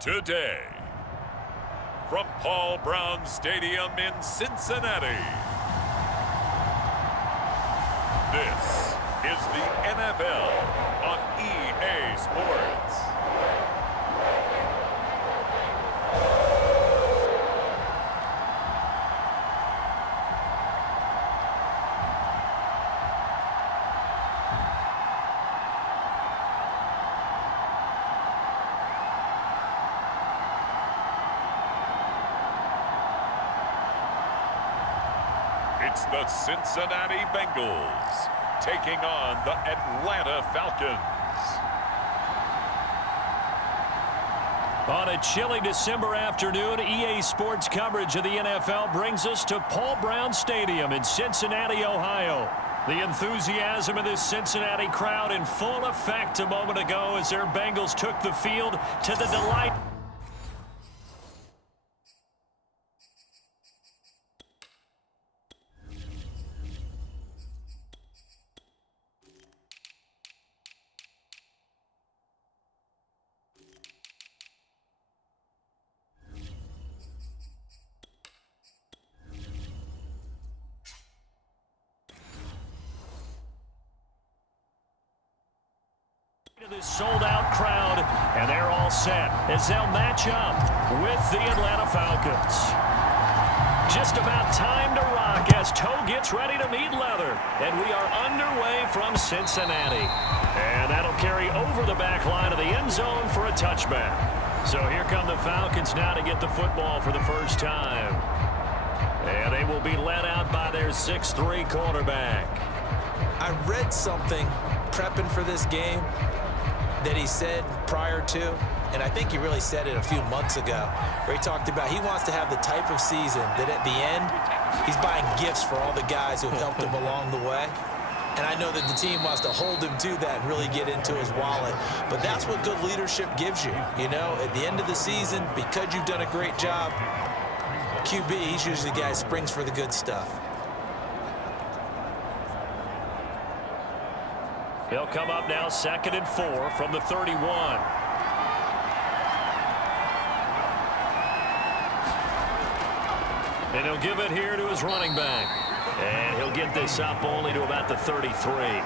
today. From Paul Brown Stadium in Cincinnati, this is the NFL on EA Sports. It's the Cincinnati Bengals taking on the Atlanta Falcons. On a chilly December afternoon, EA Sports coverage of the NFL brings us to Paul Brown Stadium in Cincinnati, Ohio. The enthusiasm of this Cincinnati crowd in full effect a moment ago as their Bengals took the field to the delight. This sold-out crowd, and they're all set as they'll match up with the Atlanta Falcons. Just about time to rock as toe gets ready to meet leather, and we are underway from Cincinnati. And that'll carry over the back line of the end zone for a touchback. So here come the Falcons now to get the football for the first time. And they will be led out by their 6'3" quarterback. I read something prepping for this game that he said prior to, and I think he really said it a few months ago, where he talked about he wants to have the type of season that at the end, he's buying gifts for all the guys who have helped him along the way. And I know that the team wants to hold him to that and really get into his wallet. But that's what good leadership gives you. You know, at the end of the season, because you've done a great job, QB, he's usually the guy who springs for the good stuff. He'll come up now 2nd and 4 from the 31. And he'll give it here to his running back. And he'll get this up only to about the 33.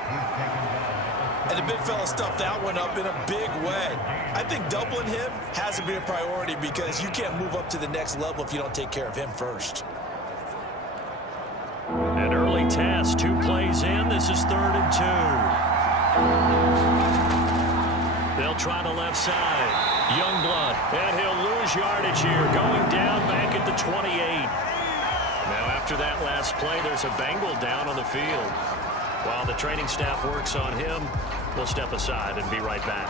And the big fella stuffed that one up in a big way. I think doubling him has to be a priority because you can't move up to the next level if you don't take care of him first. An early test, 2 plays in. This is 3rd and 2. They'll try the left side. Youngblood, and he'll lose yardage here, going down back at the 28. Now, after that last play, there's a Bengal down on the field. While the training staff works on him, we'll step aside and be right back.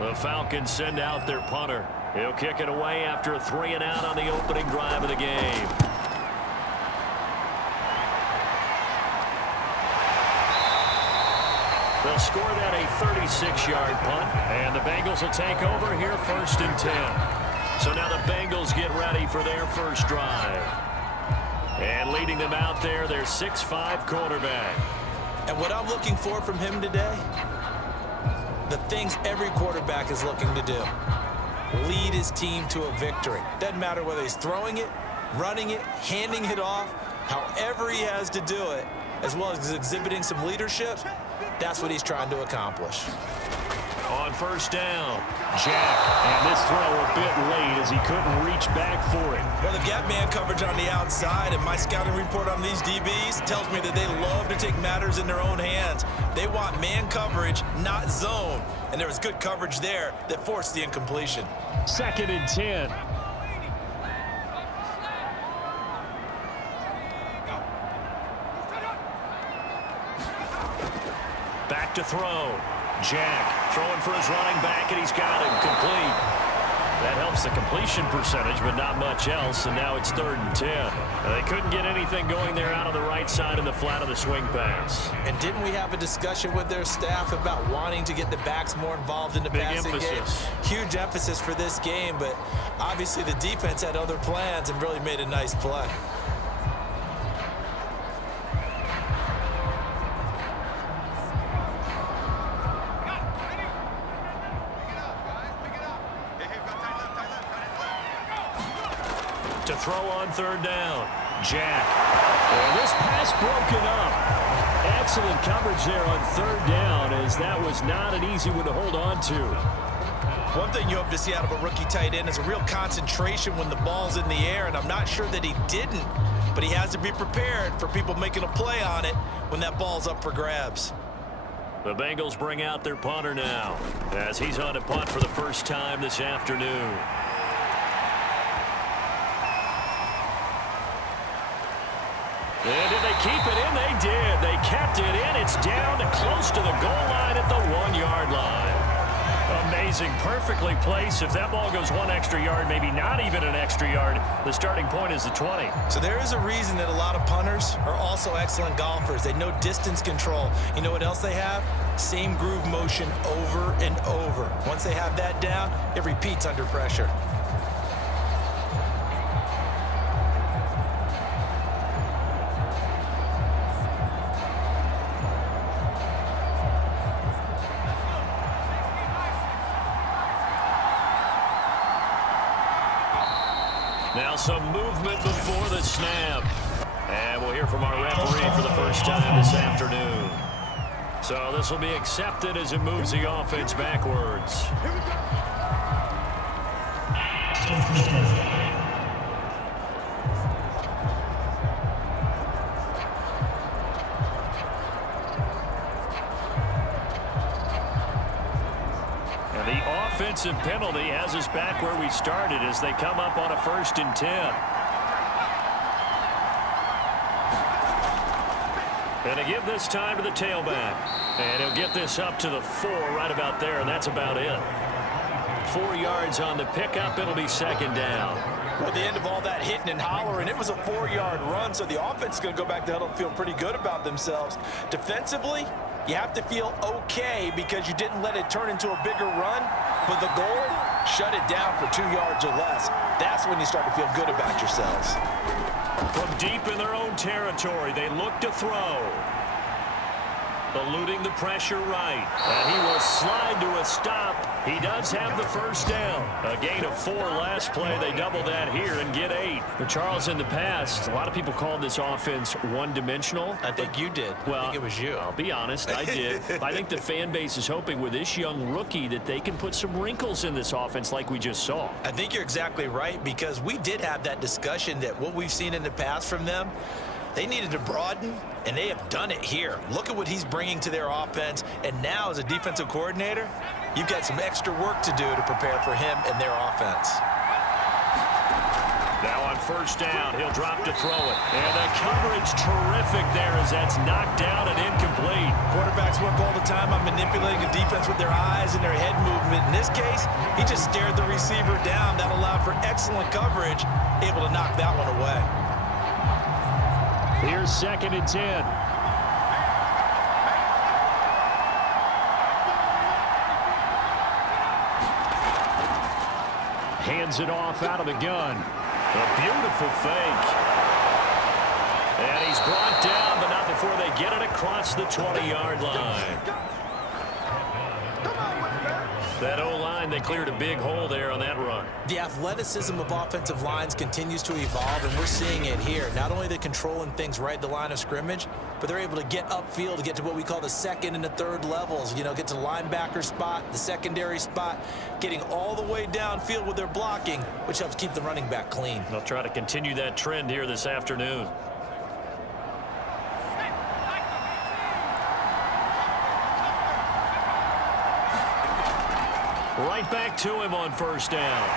The Falcons send out their punter. He'll kick it away after a 3-and-out on the opening drive of the game. They'll score that a 36-yard punt, and the Bengals will take over here 1st and 10. So now the Bengals get ready for their first drive. And leading them out there, their 6'5" quarterback. And what I'm looking for from him today, the things every quarterback is looking to do. Lead his team to a victory. Doesn't matter whether he's throwing it, running it, handing it off, however he has to do it, as well as exhibiting some leadership, that's what he's trying to accomplish. On 1st down, Jack, and this throw a bit late as he couldn't reach back for it. Well, they've got man coverage on the outside, and my scouting report on these DBs tells me that they love to take matters in their own hands. They want man coverage, not zone, and there was good coverage there that forced the incompletion. 2nd and 10. Back to throw. Jack throwing for his running back, and he's got him complete. That helps the completion percentage, but not much else, and now it's 3rd and 10. They couldn't get anything going there out of the right side in the flat of the swing pass. And didn't we have a discussion with their staff about wanting to get the backs more involved in the passing game? Huge emphasis for this game, but obviously the defense had other plans and really made a nice play. To throw on 3rd down. Jack. And this pass broken up. Excellent coverage there on 3rd down, as that was not an easy one to hold on to. One thing you hope to see out of a rookie tight end is a real concentration when the ball's in the air, and I'm not sure that he didn't, but he has to be prepared for people making a play on it when that ball's up for grabs. The Bengals bring out their punter now, as he's on a punt for the first time this afternoon. And did they keep it in? They did. They kept it in. It's down to close to the goal line at the 1-yard line. Amazing. Perfectly placed. If that ball goes 1 extra yard, maybe not even an extra yard, the starting point is the 20. So there is a reason that a lot of punters are also excellent golfers. They know distance control. You know what else they have? Same groove motion over and over. Once they have that down, it repeats under pressure. Now some movement before the snap. And we'll hear from our referee for the first time this afternoon. So this will be accepted as it moves the offense backwards. Here we go. Offensive penalty has us back where we started as they come up on a 1st and 10. And to give this time to the tailback. And he'll get this up to the 4 right about there, and that's about it. 4 yards on the pickup. It'll be 2nd down. Well, at the end of all that hitting and hollering, it was a 4-yard run, so the offense is going to go back to huddle and feel pretty good about themselves. Defensively, you have to feel okay because you didn't let it turn into a bigger run, but the goal, shut it down for 2 yards or less. That's when you start to feel good about yourselves. From deep in their own territory, they look to throw. Eluding the pressure right. And he will slide to a stop. He does have the 1st down. A gain of 4 last play. They double that here and get 8. But Charles, in the past, a lot of people called this offense one-dimensional. I think you did. Well, I think it was you. I'll be honest, I did. I think the fan base is hoping with this young rookie that they can put some wrinkles in this offense like we just saw. I think you're exactly right, because we did have that discussion that what we've seen in the past from them, they needed to broaden, and they have done it here. Look at what he's bringing to their offense, and now as a defensive coordinator, you've got some extra work to do to prepare for him and their offense. Now on 1st down, he'll drop to throw it. And the coverage terrific there as that's knocked down and incomplete. Quarterbacks work all the time on manipulating a defense with their eyes and their head movement. In this case, he just stared the receiver down. That allowed for excellent coverage, able to knock that one away. Here's 2nd and 10. Hands it off out of the gun. A beautiful fake. And he's brought down, but not before they get it across the 20-yard line. That O-line, they cleared a big hole there on that run. The athleticism of offensive lines continues to evolve, and we're seeing it here. Not only are they controlling things right at the line of scrimmage, but they're able to get upfield to get to what we call the 2nd and the 3rd levels. You know, get to the linebacker spot, the secondary spot, getting all the way downfield with their blocking, which helps keep the running back clean. They'll try to continue that trend here this afternoon. Right back to him on 1st down.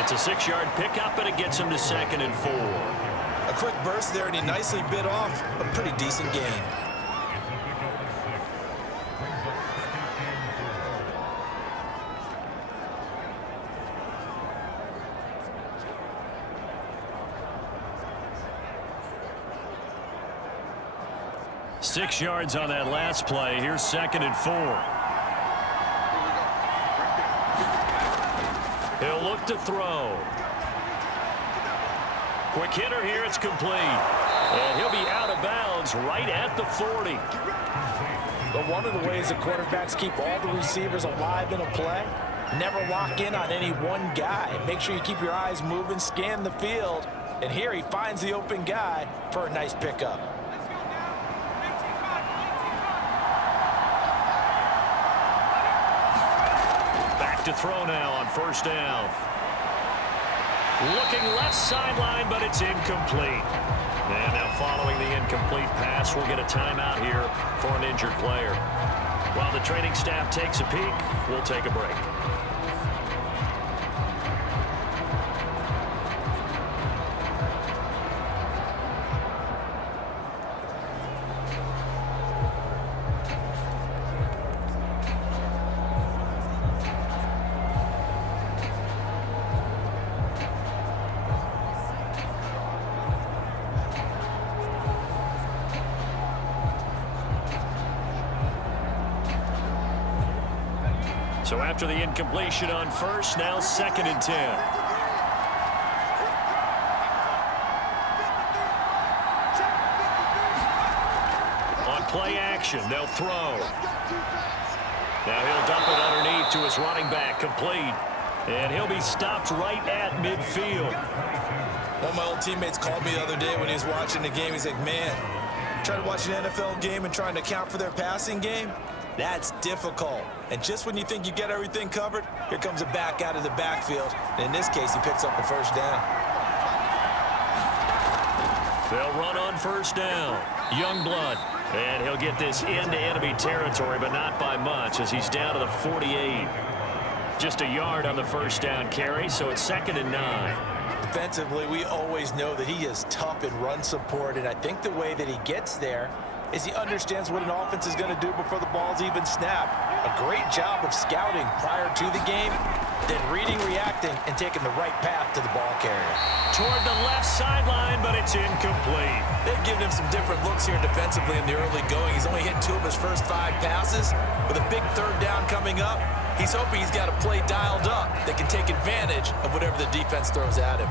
It's a 6-yard pickup, and it gets him to 2nd and 4. A quick burst there, and he nicely bit off a pretty decent gain. 6 yards on that last play. Here's 2nd and 4. He'll look to throw. Quick hitter here. It's complete. And he'll be out of bounds right at the 40. But one of the ways that quarterbacks keep all the receivers alive in a play, never lock in on any one guy. Make sure you keep your eyes moving, scan the field. And here he finds the open guy for a nice pickup. Back to throw now on 1st down. Looking left sideline, but it's incomplete. And now following the incomplete pass, we'll get a timeout here for an injured player. While the training staff takes a peek, we'll take a break. So after the incompletion on 1st, now 2nd and 10. On play action, they'll throw. Now he'll dump it underneath to his running back, complete. And he'll be stopped right at midfield. One of my old teammates called me the other day when he was watching the game. He's like, man, trying to watch an NFL game and trying to account for their passing game? That's difficult. And just when you think you get everything covered, here comes a back out of the backfield. And in this case, he picks up a 1st down. They'll run on 1st down. Youngblood. And he'll get this into enemy territory, but not by much as he's down to the 48. Just a yard on the 1st down carry, so it's 2nd and 9. Defensively, we always know that he is tough in run support, and I think the way that he gets there is he understands what an offense is going to do before the ball's even snapped. A great job of scouting prior to the game, then reading, reacting, and taking the right path to the ball carrier. Toward the left sideline, but it's incomplete. They've given him some different looks here defensively in the early going. He's only hit 2 of his first 5 passes. With a big 3rd down coming up, he's hoping he's got a play dialed up that can take advantage of whatever the defense throws at him.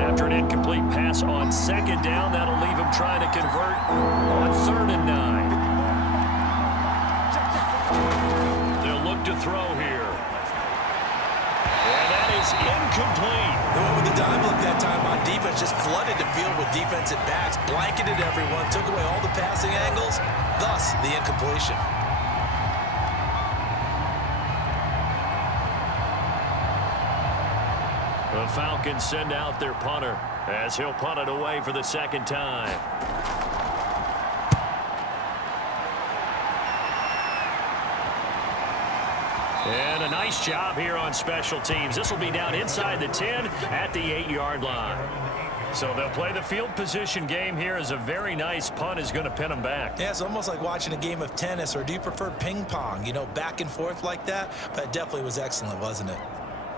After an incomplete pass on 2nd down, that'll leave him trying to convert on 3rd and 9. They'll look to throw here. And that is incomplete. They went with the dime look that time on defense, just flooded the field with defensive backs, blanketed everyone, took away all the passing angles, thus the incompletion. The Falcons send out their punter as he'll punt it away for the 2nd time. And a nice job here on special teams. This will be down inside the 10 at the 8-yard line. So they'll play the field position game here as a very nice punt is going to pin them back. Yeah, it's almost like watching a game of tennis, or do you prefer ping pong? You know, back and forth like that? But it definitely was excellent, wasn't it?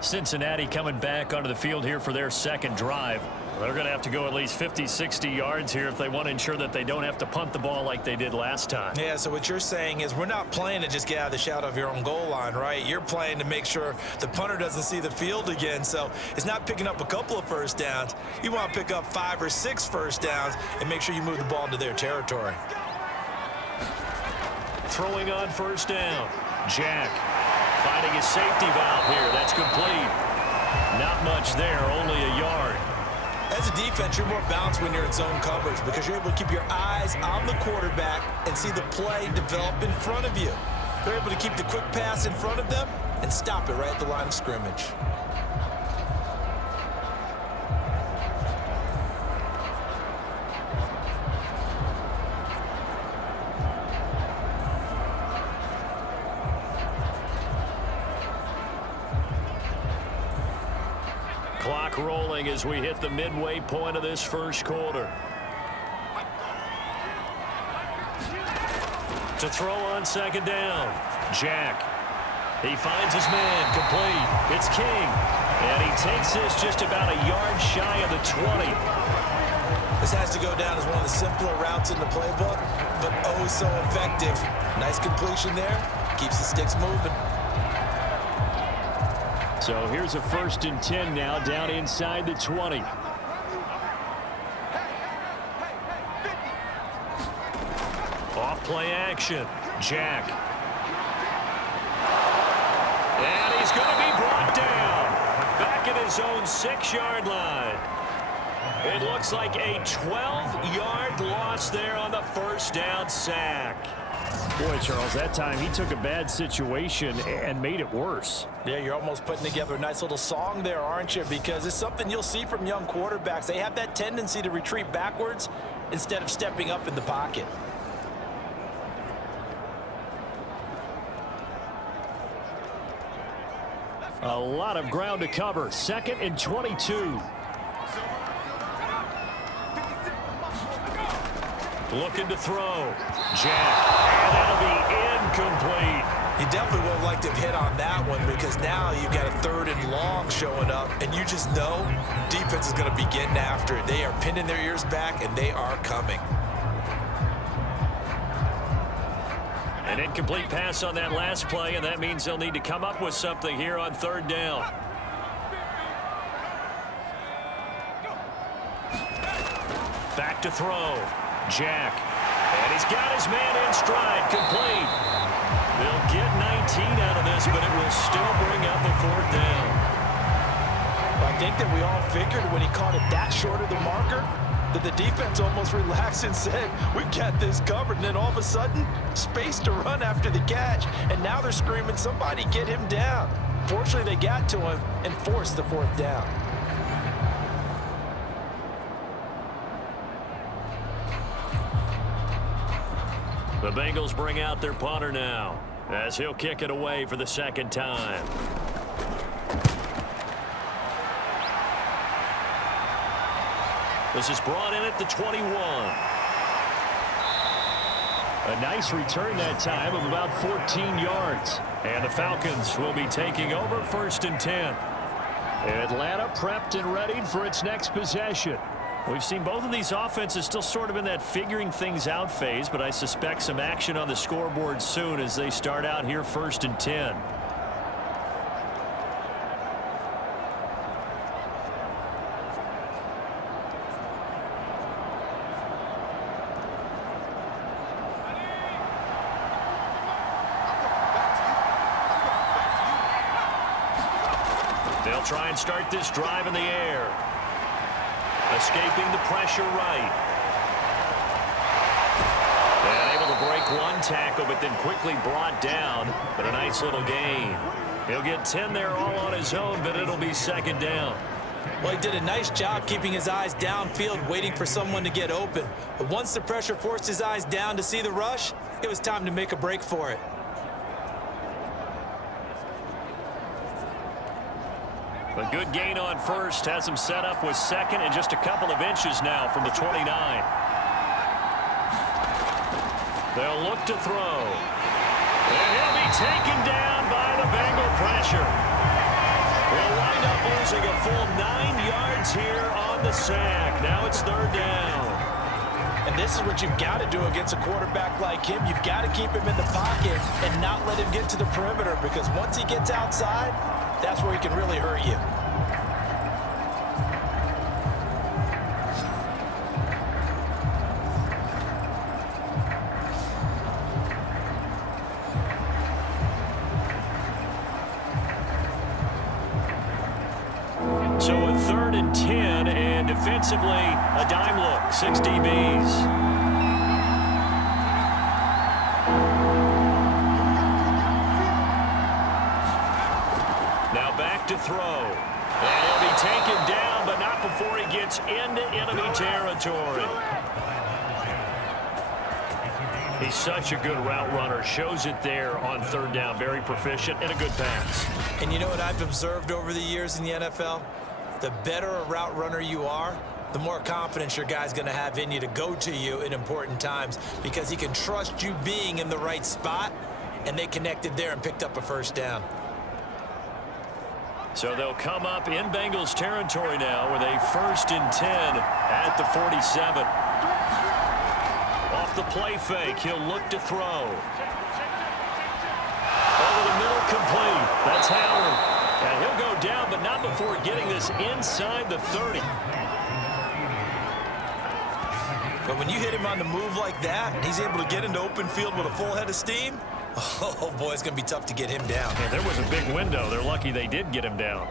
Cincinnati coming back onto the field here for their 2nd drive. They're going to have to go at least 50, 60 yards here if they want to ensure that they don't have to punt the ball like they did last time. Yeah, so what you're saying is we're not playing to just get out of the shadow of your own goal line, right? You're playing to make sure the punter doesn't see the field again. So it's not picking up a couple of 1st downs. You want to pick up 5 or 6 1st downs and make sure you move the ball into their territory. Throwing on 1st down. Jack finding his safety valve here. That's complete. Not much there, only a yard. As a defense, you're more balanced when you're in zone coverage because you're able to keep your eyes on the quarterback and see the play develop in front of you. They're able to keep the quick pass in front of them and stop it right at the line of scrimmage. Clock rolling as we hit the midway point of this 1st quarter. To throw on 2nd down. Jack. He finds his man. Complete. It's King. And he takes this just about a yard shy of the 20. This has to go down as one of the simpler routes in the playbook, but oh so effective. Nice completion there. Keeps the sticks moving. So here's a 1st and 10 now, down inside the 20. Off play action. Jack. And he's going to be brought down. Back at his own 6-yard line. It looks like a 12-yard loss there on the 1st down sack. Boy, Charles, that time he took a bad situation and made it worse. Yeah, you're almost putting together a nice little song there, aren't you? Because it's something you'll see from young quarterbacks. They have that tendency to retreat backwards instead of stepping up in the pocket. A lot of ground to cover. 2nd and 22. Looking to throw. Jack. And that'll be incomplete. You definitely would have liked to have hit on that one because now you've got a 3rd and long showing up, and you just know defense is going to be getting after it. They are pinning their ears back, and they are coming. An incomplete pass on that last play, and that means they'll need to come up with something here on 3rd down. Back to throw. Jack. And he's got his man in stride. Complete. They'll get 19 out of this, but it will still bring up the 4th down. I think that we all figured when he caught it that short of the marker that the defense almost relaxed and said, we've got this covered. And then all of a sudden, space to run after the catch. And now they're screaming, somebody get him down. Fortunately, they got to him and forced the 4th down. The Bengals bring out their punter now as he'll kick it away for the 2nd time. This is brought in at the 21. A nice return that time of about 14 yards. And the Falcons will be taking over 1st and 10. Atlanta prepped and readied for its next possession. We've seen both of these offenses still sort of in that figuring things out phase, but I suspect some action on the scoreboard soon as they start out here 1st and 10. They'll try and start this drive in the air. Escaping the pressure right. And able to break one tackle, but then quickly brought down. But a nice little gain. He'll get 10 there all on his own, but it'll be 2nd down. Well, he did a nice job keeping his eyes downfield, waiting for someone to get open. But once the pressure forced his eyes down to see the rush, it was time to make a break for it. A good gain on 1st has him set up with 2nd and just a couple of inches now from the 29. They'll look to throw. And he'll be taken down by the Bengal pressure. We'll wind up losing a full 9 yards here on the sack. Now it's 3rd down. And this is what you've got to do against a quarterback like him. You've got to keep him in the pocket and not let him get to the perimeter, because once he gets outside, that's where he can really hurt you. So a 3rd and 10, and defensively, a dime look, 6 DBs. Now back to throw. And he'll be taken down, but not before he gets into enemy territory. He's such a good route runner. Shows it there on 3rd down. Very proficient and a good pass. And you know what I've observed over the years in the NFL? The better a route runner you are, the more confidence your guy's going to have in you to go to you in important times, because he can trust you being in the right spot, and they connected there and picked up a 1st down. So they'll come up in Bengals territory now with a 1st and 10 at the 47. Off the play fake, he'll look to throw. Over the middle, complete. That's Howard. And he'll go down, but not before getting this inside the 30. But when you hit him on the move like that, he's able to get into open field with a full head of steam, oh, boy, it's going to be tough to get him down. And there was a big window. They're lucky they did get him down.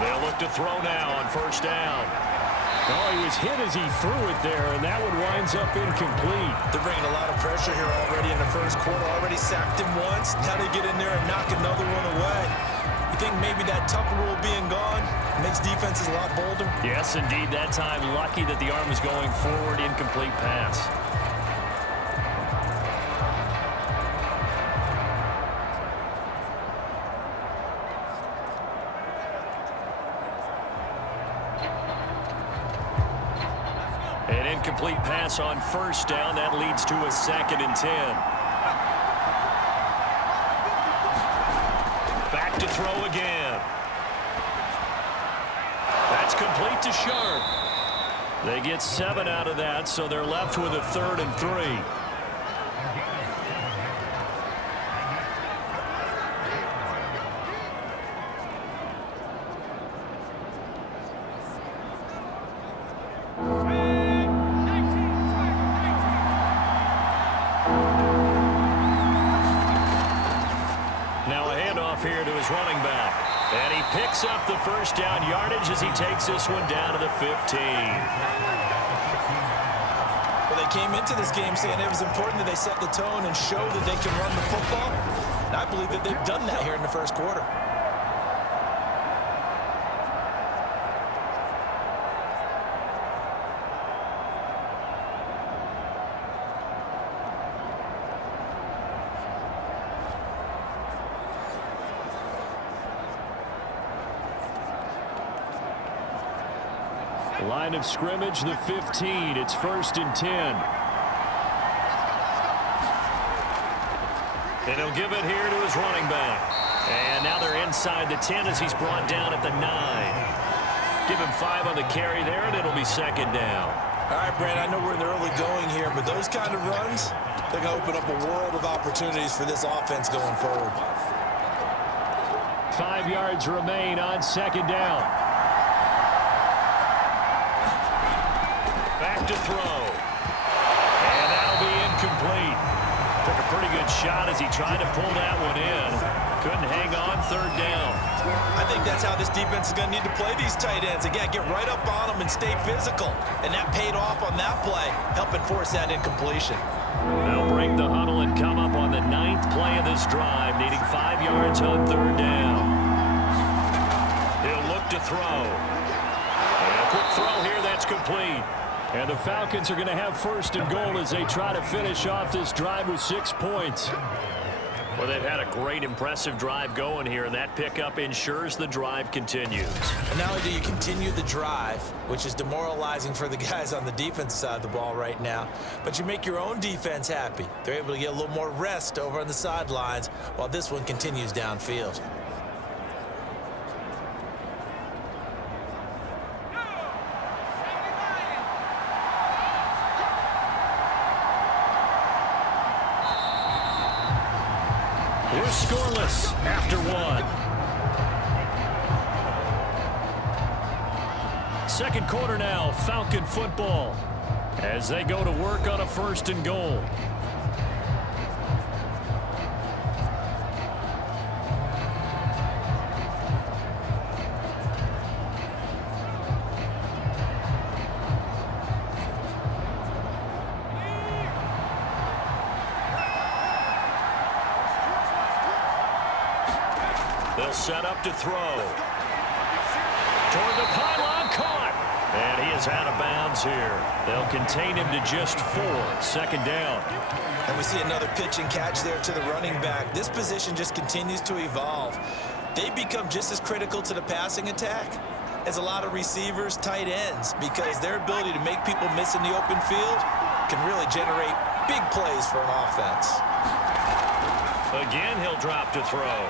They'll look to throw now on 1st down. Oh, he was hit as he threw it there, and that one winds up incomplete. They're bringing a lot of pressure here already in the 1st quarter. Already sacked him once. Now they get in there and knock another one away. You think maybe that Tucker rule being gone makes defenses a lot bolder? Yes, indeed. That time, lucky that the arm was going forward. Incomplete pass. An incomplete pass on 1st down. That leads to a 2nd and 10. Back to throw again. That's complete to Sharp. They get 7 out of that, so they're left with a 3rd and 3. Here to his running back. And he picks up the 1st down yardage as he takes this one down to the 15. Well, they came into this game saying it was important that they set the tone and show that they can run the football. And I believe that they've done that here in the 1st quarter. Line of scrimmage, the 15. It's 1st and 10. And he'll give it here to his running back. And now they're inside the 10 as he's brought down at the 9. Give him 5 on the carry there, and it'll be 2nd down. All right, Brand, I know we're in the early going here, but those kind of runs, they're going to open up a world of opportunities for this offense going forward. 5 yards remain on 2nd down. Back to throw. And that'll be incomplete. Took a pretty good shot as he tried to pull that one in. Couldn't hang on. 3rd down. I think that's how this defense is going to need to play these tight ends. Again, get right up on them and stay physical. And that paid off on that play, helping force that incompletion. They'll break the huddle and come up on the 9th play of this drive, needing 5 yards on 3rd down. He'll look to throw. And a quick throw here, that's complete. And the Falcons are going to have 1st and goal as they try to finish off this drive with 6 points. Well, they've had a great, impressive drive going here, and that pickup ensures the drive continues. And not only do you continue the drive, which is demoralizing for the guys on the defensive side of the ball right now, but you make your own defense happy. They're able to get a little more rest over on the sidelines while this one continues downfield. We're scoreless after 1. 2nd quarter now, Falcon football, as they go to work on a 1st and goal. They'll set up to throw. Toward the pylon, caught. And he is out of bounds here. They'll contain him to just 4. Second down. And we see another pitch and catch there to the running back. This position just continues to evolve. They become just as critical to the passing attack as a lot of receivers, tight ends, because their ability to make people miss in the open field can really generate big plays for an offense. Again, he'll drop to throw.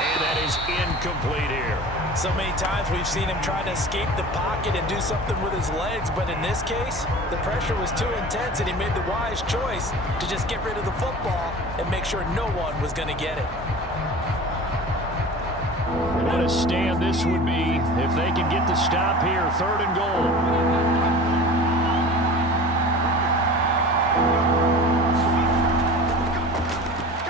And that is incomplete here. So many times we've seen him try to escape the pocket and do something with his legs, but in this case, the pressure was too intense and he made the wise choice to just get rid of the football and make sure no one was going to get it. What a stand this would be if they can get the stop here. 3rd and goal.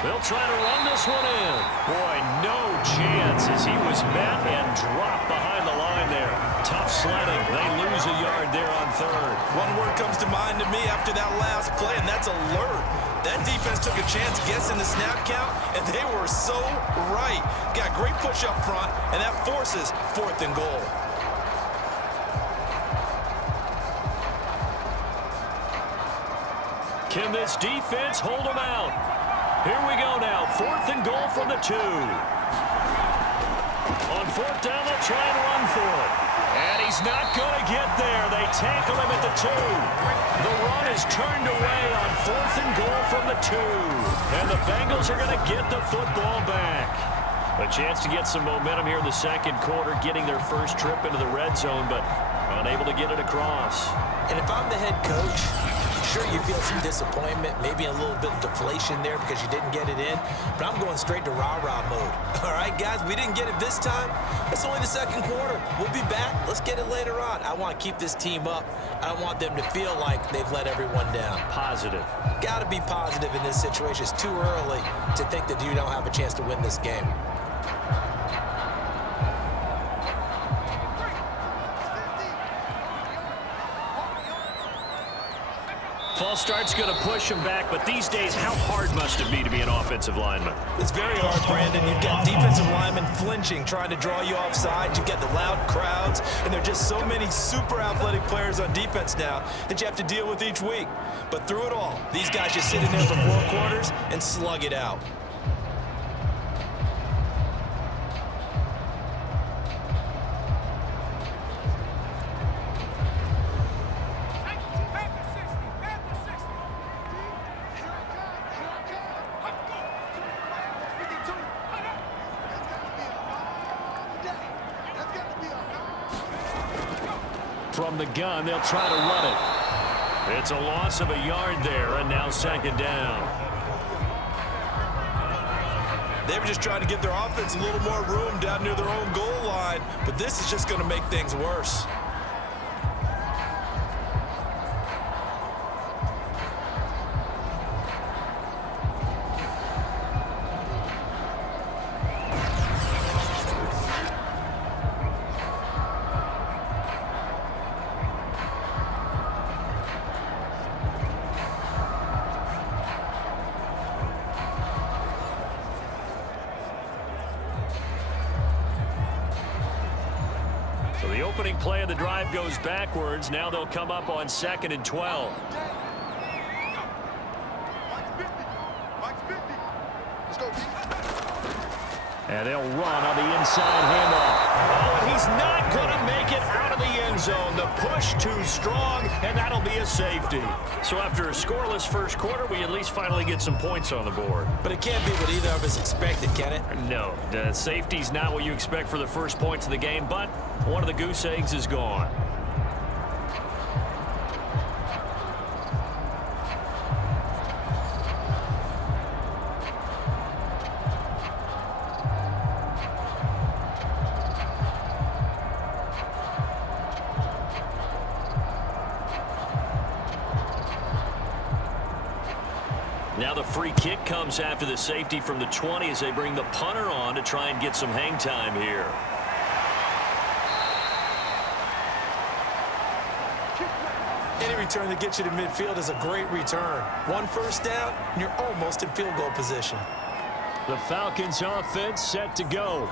They'll try to run this one in. Boy, no chance as he was met and dropped behind the line there. Tough sledding. They lose a yard there on 3rd. One word comes to mind to me after that last play, and that's alert. That defense took a chance guessing the snap count, and they were so right. Got great push up front, and that forces 4th and goal. Can this defense hold them out? Here we go now. 4th and goal from the 2. On 4th down, they'll try and run for it. And he's not going to get there. They tackle him at the 2. The run is turned away on 4th and goal from the 2. And the Bengals are going to get the football back. A chance to get some momentum here in the second quarter, getting their first trip into the red zone, but unable to get it across. And if I'm the head coach, sure, you feel some disappointment, maybe a little bit of deflation there because you didn't get it in, but I'm going straight to rah-rah mode. All right, guys, we didn't get it this time. It's only the second quarter. We'll be back. Let's get it later on. I want to keep this team up. I don't want them to feel like they've let everyone down. Positive. Got to be positive in this situation. It's too early to think that you don't have a chance to win this game. False start's going to push him back, but these days, how hard must it be to be an offensive lineman? It's very hard, Brandon. You've got defensive linemen flinching, trying to draw you offside. You've got the loud crowds, and there are just so many super athletic players on defense now that you have to deal with each week. But through it all, these guys just sit in there for 4 quarters and slug it out. From the gun, they'll try to run it. It's a loss of a yard there, and now 2nd down. They were just trying to give their offense a little more room down near their own goal line, but this is just going to make things worse. So the opening play of the drive goes backwards. Now they'll come up on 2nd and 12. And they'll run on the inside handoff. Oh, and he's not going to make it out of the end zone. The push too strong, and that'll be a safety. So after a scoreless first quarter, we at least finally get some points on the board. But it can't be what either of us expected, can it? No, the safety's not what you expect for the first points of the game, but one of the goose eggs is gone. Now the free kick comes after the safety from the 20 as they bring the punter on to try and get some hang time here. Any return that gets you to midfield is a great return. 1 first down, and you're almost in field goal position. The Falcons offense set to go.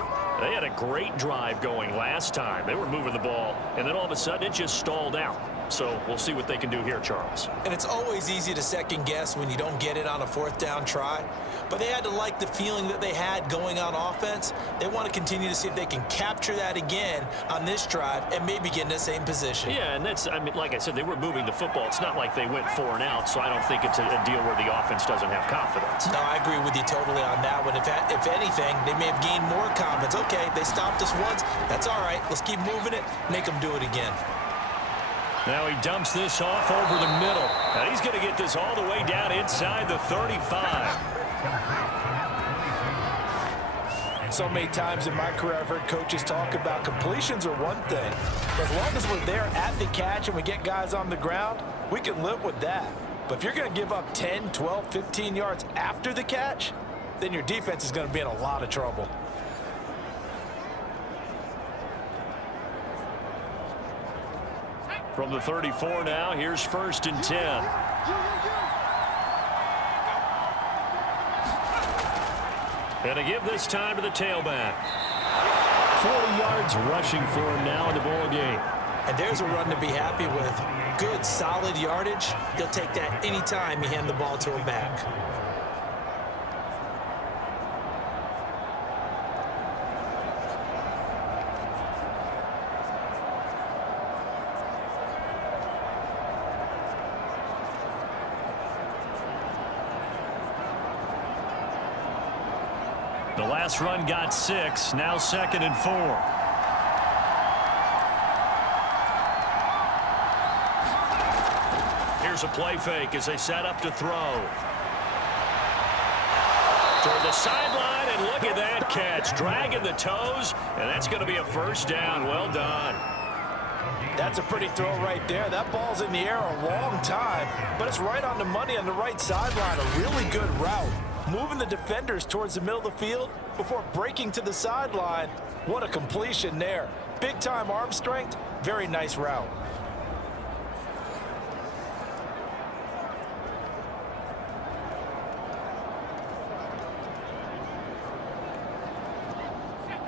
They had a great drive going last time. They were moving the ball, and then all of a sudden it just stalled out. So we'll see what they can do here, Charles. And it's always easy to second guess when you don't get it on a fourth down try. But they had to like the feeling that they had going on offense. They want to continue to see if they can capture that again on this drive and maybe get in the same position. Yeah, and that's, I mean, like I said, they were moving the football. It's not like they went 4 and out, so I don't think it's a deal where the offense doesn't have confidence. No, I agree with you totally on that one. If anything, they may have gained more confidence. Okay, they stopped us once. That's all right. Let's keep moving it. Make them do it again. Now he dumps this off over the middle. And he's going to get this all the way down inside the 35. So many times in my career I've heard coaches talk about completions are one thing. But as long as we're there at the catch and we get guys on the ground, we can live with that. But if you're going to give up 10, 12, 15 yards after the catch, then your defense is going to be in a lot of trouble. From the 34 now, here's 1st and 10. And to give this time to the tailback. 40 yards rushing for him now in the ball game. And there's a run to be happy with. Good, solid yardage. He'll take that anytime you hand the ball to him back. The last run got 6. Now 2nd and 4. Here's a play fake as they set up to throw. Toward the sideline, and look at that catch. Dragging the toes, and that's going to be a 1st down. Well done. That's a pretty throw right there. That ball's in the air a long time, but it's right on the money on the right sideline. A really good route. Moving the defenders towards the middle of the field before breaking to the sideline. What a completion there. Big-time arm strength. Very nice route.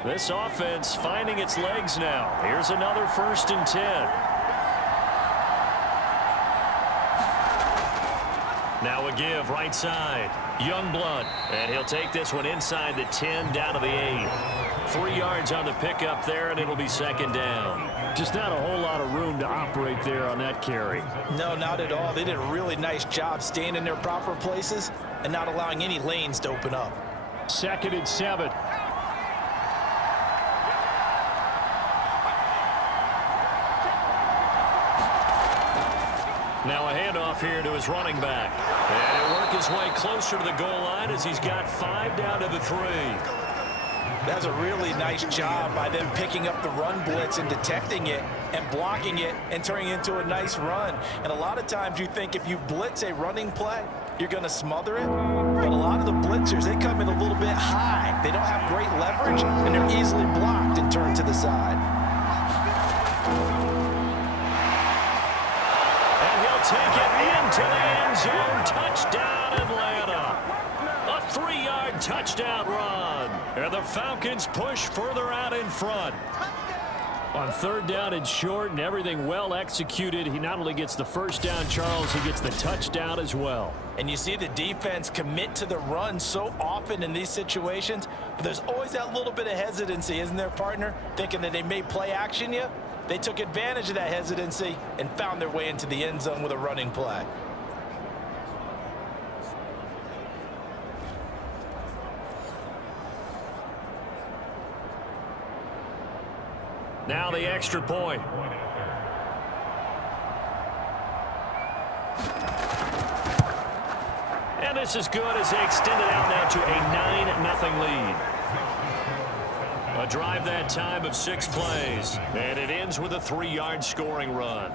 This offense finding its legs now. Here's another 1st and 10. Now a give right side. Youngblood. And he'll take this one inside the 10 down to the 8. 3 yards on the pickup there, and it'll be 2nd down. Just not a whole lot of room to operate there on that carry. No, not at all. They did a really nice job staying in their proper places and not allowing any lanes to open up. 2nd and 7. Now a handoff here to his running back. And he'll work his way closer to the goal line as he's got 5 down to the 3. That's a really nice job by them picking up the run blitz and detecting it and blocking it and turning it into a nice run. And a lot of times you think if you blitz a running play, you're going to smother it. But a lot of the blitzers, they come in a little bit high. They don't have great leverage, and they're easily blocked and turned to the side. Take it into the end zone. Touchdown, Atlanta. A 3-yard touchdown run. And the Falcons push further out in front. On 3rd down and short and everything well executed, he not only gets the 1st down, Charles, he gets the touchdown as well. And you see the defense commit to the run so often in these situations, but there's always that little bit of hesitancy, isn't there, partner? Thinking that they may play action you. They took advantage of that hesitancy and found their way into the end zone with a running play. Now the extra point. And this is good as they extend it out now to a 9-0 lead. A drive that time of 6 plays, and it ends with a 3-yard scoring run.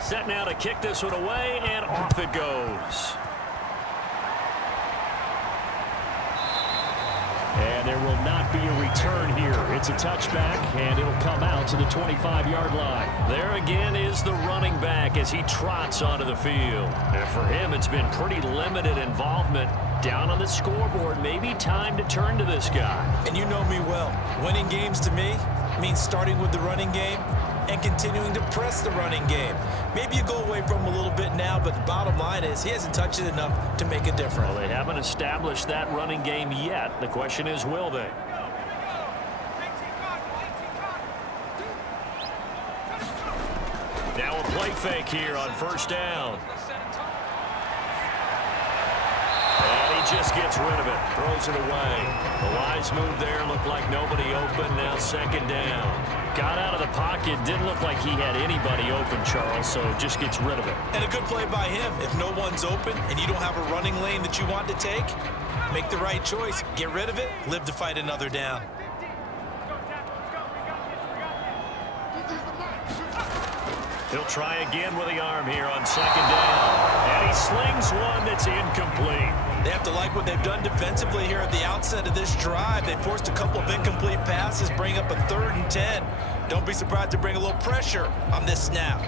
Set now to kick this one away, and off it goes. And there will not be a return here. It's a touchback, and it'll come out to the 25-yard line. There again is the running back as he trots onto the field. And for him, it's been pretty limited involvement down on the scoreboard. Maybe time to turn to this guy. And you know me well. Winning games to me means starting with the running game and continuing to press the running game. Maybe you go away from him a little bit now, but the bottom line is he hasn't touched it enough to make a difference. Well, they haven't established that running game yet. The question is, will they? Now a play fake here on first down. And he just gets rid of it, throws it away. The wise move there, looked like nobody open, now second down. Got out of the pocket, didn't look like he had anybody open, Charles, so just gets rid of it. And a good play by him. If no one's open and you don't have a running lane that you want to take, make the right choice. Get rid of it, live to fight another down. He'll try again with the arm here on second down. And he slings one that's incomplete. They have to like what they've done defensively here at the outset of this drive. They forced a couple of incomplete passes, bring up a 3rd and 10. Don't be surprised to bring a little pressure on this snap.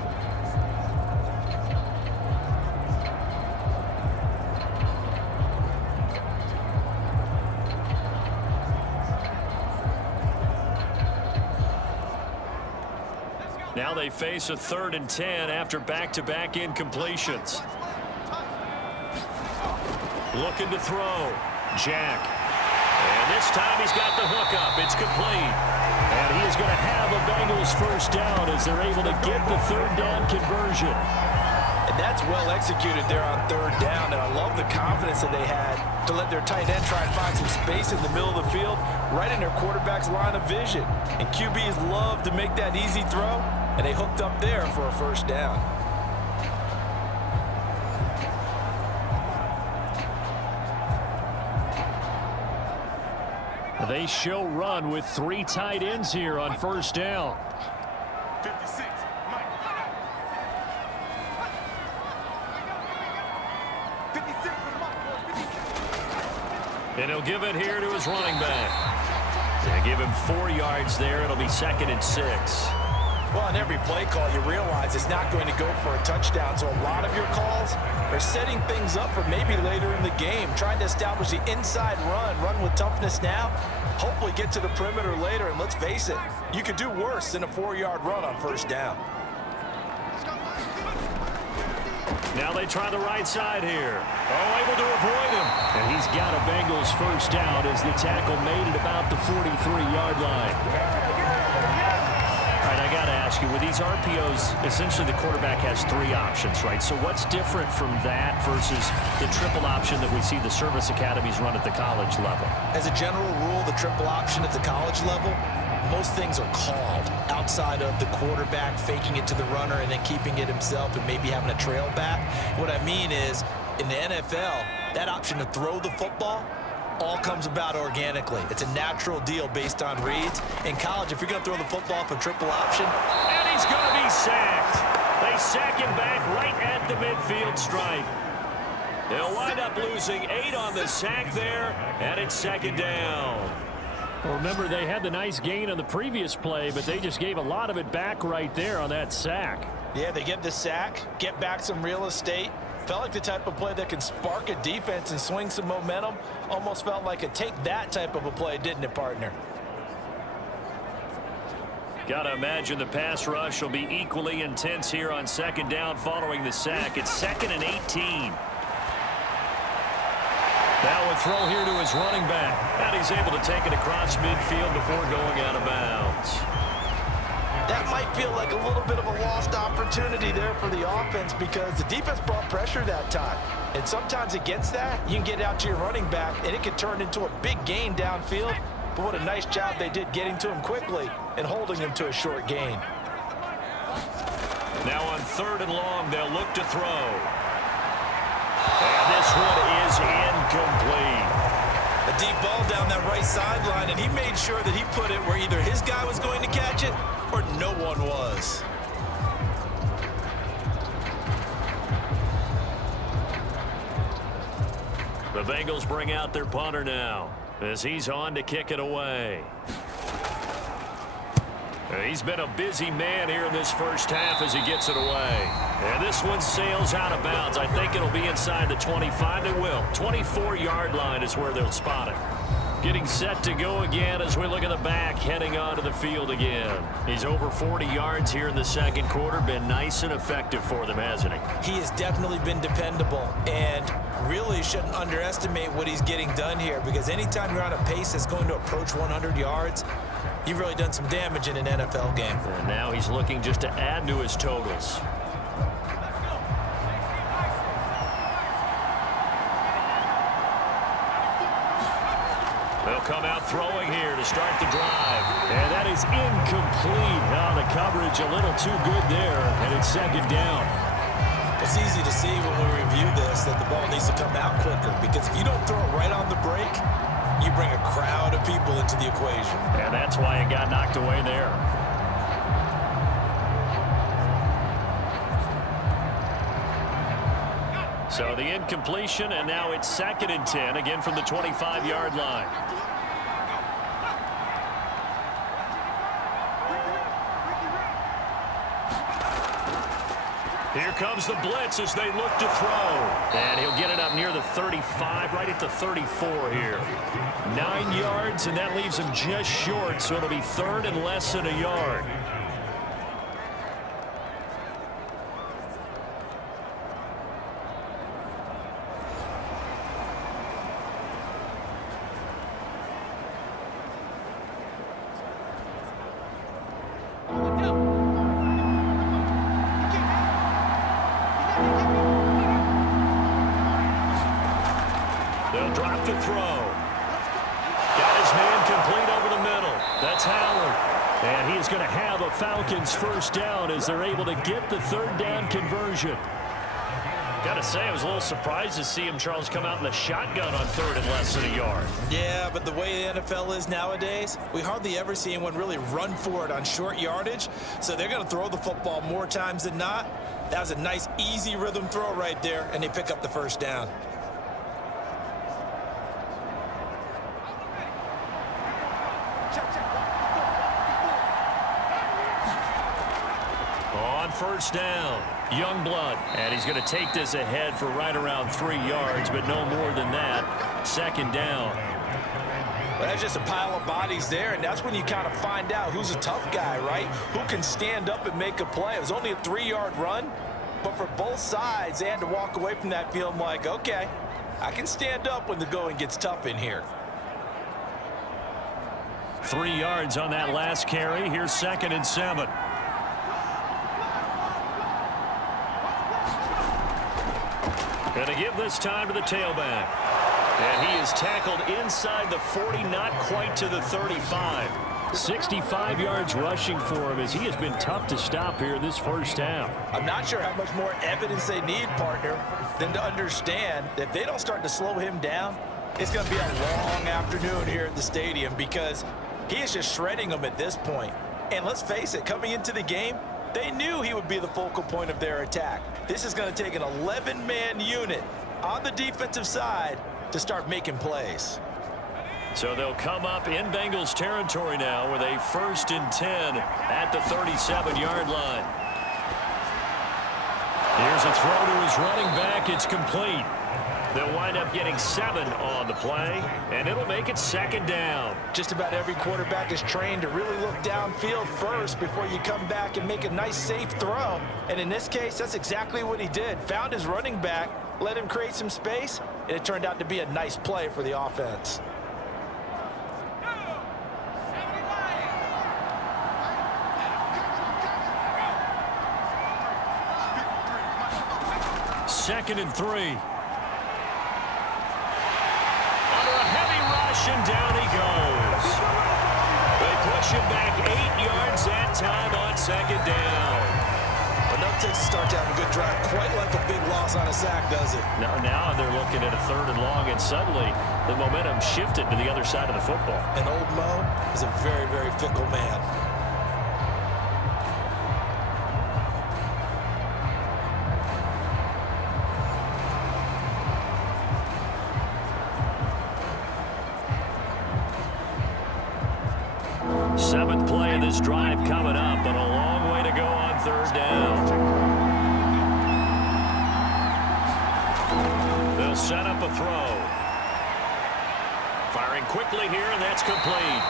Now they face a 3rd and 10 after back-to-back incompletions. Looking to throw. Jack. And this time he's got the hook up. It's complete. And he is going to have a Bengals first down as they're able to get the 3rd down conversion. And that's well executed there on 3rd down. And I love the confidence that they had to let their tight end try and find some space in the middle of the field, right in their quarterback's line of vision. And QBs love to make that easy throw, and they hooked up there for a first down. They show run with 3 tight ends here on first down. 56, Mike. 56, And he'll give it here to his running back. They give him 4 yards there. It'll be 2nd and 6. Well, on every play call, you realize it's not going to go for a touchdown. So a lot of your calls are setting things up for maybe later in the game, trying to establish the inside run with toughness now, hopefully get to the perimeter later. And let's face it, you could do worse than a 4-yard run on first down. Now they try the right side here. Oh, able to avoid him. And he's got a Bengals first down as the tackle made it about the 43-yard line. All right, I got to ask you, with these RPOs, essentially the quarterback has 3 options, right? So what's different from that versus the triple option that we see the service academies run at the college level? As a general rule, the triple option at the college level, most things are called outside of the quarterback faking it to the runner and then keeping it himself and maybe having a trail back. What I mean is, in the NFL, that option to throw the football all comes about organically. It's a natural deal based on reads. In college, if you're going to throw the football for triple option. And he's going to be sacked. They sack him back right at the midfield stripe. They'll wind up losing 8 on the sack there, and it's 2nd down. Well, remember, they had the nice gain on the previous play, but they just gave a lot of it back right there on that sack. Yeah, they get the sack, get back some real estate. Felt like the type of play that can spark a defense and swing some momentum. Almost felt like a take that type of a play, didn't it, partner? Got to imagine the pass rush will be equally intense here on 2nd down following the sack. It's 2nd and 18. Now a throw here to his running back. And he's able to take it across midfield before going out of bounds. That might feel like a little bit of a lost opportunity there for the offense because the defense brought pressure that time. And sometimes against that, you can get out to your running back, and it can turn into a big gain downfield. But what a nice job they did getting to him quickly and holding him to a short gain. Now on 3rd and long, they'll look to throw. And this one is incomplete. A deep ball down that right sideline, and he made sure that he put it where either his guy was going to catch it or no one was. The Bengals bring out their punter now as he's on to kick it away. He's been a busy man here in this first half as he gets it away. And this one sails out of bounds. I think it'll be inside the 25. It will. 24-yard line is where they'll spot it. Getting set to go again as we look at the back, heading onto the field again. He's over 40 yards here in the second quarter. Been nice and effective for them, hasn't he? He has definitely been dependable, and really shouldn't underestimate what he's getting done here, because anytime you're on a pace that's going to approach 100 yards, you've really done some damage in an NFL game. And now he's looking just to add to his totals. They'll come out throwing here to start the drive. And that is incomplete. Now the coverage a little too good there, and it's second down. It's easy to see when we review this that the ball needs to come out quicker, because if you don't throw it right on the break, you bring a crowd of people into the equation. And that's why it got knocked away there. So the incompletion, and now it's 2nd and 10, again from the 25-yard line. Here comes the blitz as they look to throw. And he'll get it up near the 35, right at the 34 here. 9 yards, and that leaves him just short, so it'll be 3rd and less than a yard. They'll drop to throw. Got his man complete over the middle. That's Howard. And he's going to have a Falcons first down as they're able to get the 3rd down conversion. Got to say, I was a little surprised to see him, Charles, come out in the shotgun on 3rd and less than a yard. Yeah, but the way the NFL is nowadays, we hardly ever see anyone really run for it on short yardage. So they're going to throw the football more times than not. That was a nice, easy rhythm throw right there, and they pick up the first down. On first down, Youngblood. And he's going to take this ahead for right around 3 yards, but no more than that. 2nd down. Well, that's just a pile of bodies there, and that's when you kind of find out who's a tough guy, right? Who can stand up and make a play. It was only a 3-yard run, but for both sides, they had to walk away from that feeling like, okay, I can stand up when the going gets tough in here. 3 yards on that last carry. Here's 2nd and 7. Going to give this time to the tailback. And he is tackled inside the 40, not quite to the 35. 65 yards rushing for him as he has been tough to stop here in this first half. I'm not sure how much more evidence they need, partner, than to understand that if they don't start to slow him down, it's going to be a long afternoon here at the stadium, because he is just shredding them at this point. And let's face it, coming into the game, they knew he would be the focal point of their attack. This is going to take an 11-man unit on the defensive side to start making plays. So they'll come up in Bengals territory now with a 1st and 10 at the 37-yard line. Here's a throw to his running back. It's complete. They'll wind up getting 7 on the play, and it'll make it 2nd down. Just about every quarterback is trained to really look downfield first before you come back and make a nice, safe throw. And in this case, that's exactly what he did. Found his running back, let him create some space, and it turned out to be a nice play for the offense. Second and 3. And down he goes. They push him back 8 yards that time on 2nd down. Enough to start to have a good drive. Quite like a big loss on a sack, does it? Now they're looking at a 3rd and long, and suddenly the momentum shifted to the other side of the football. And old Mo is a very, very fickle man. Seventh play of this drive coming up, but a long way to go on third down. They'll set up a throw. Firing quickly here, and that's complete.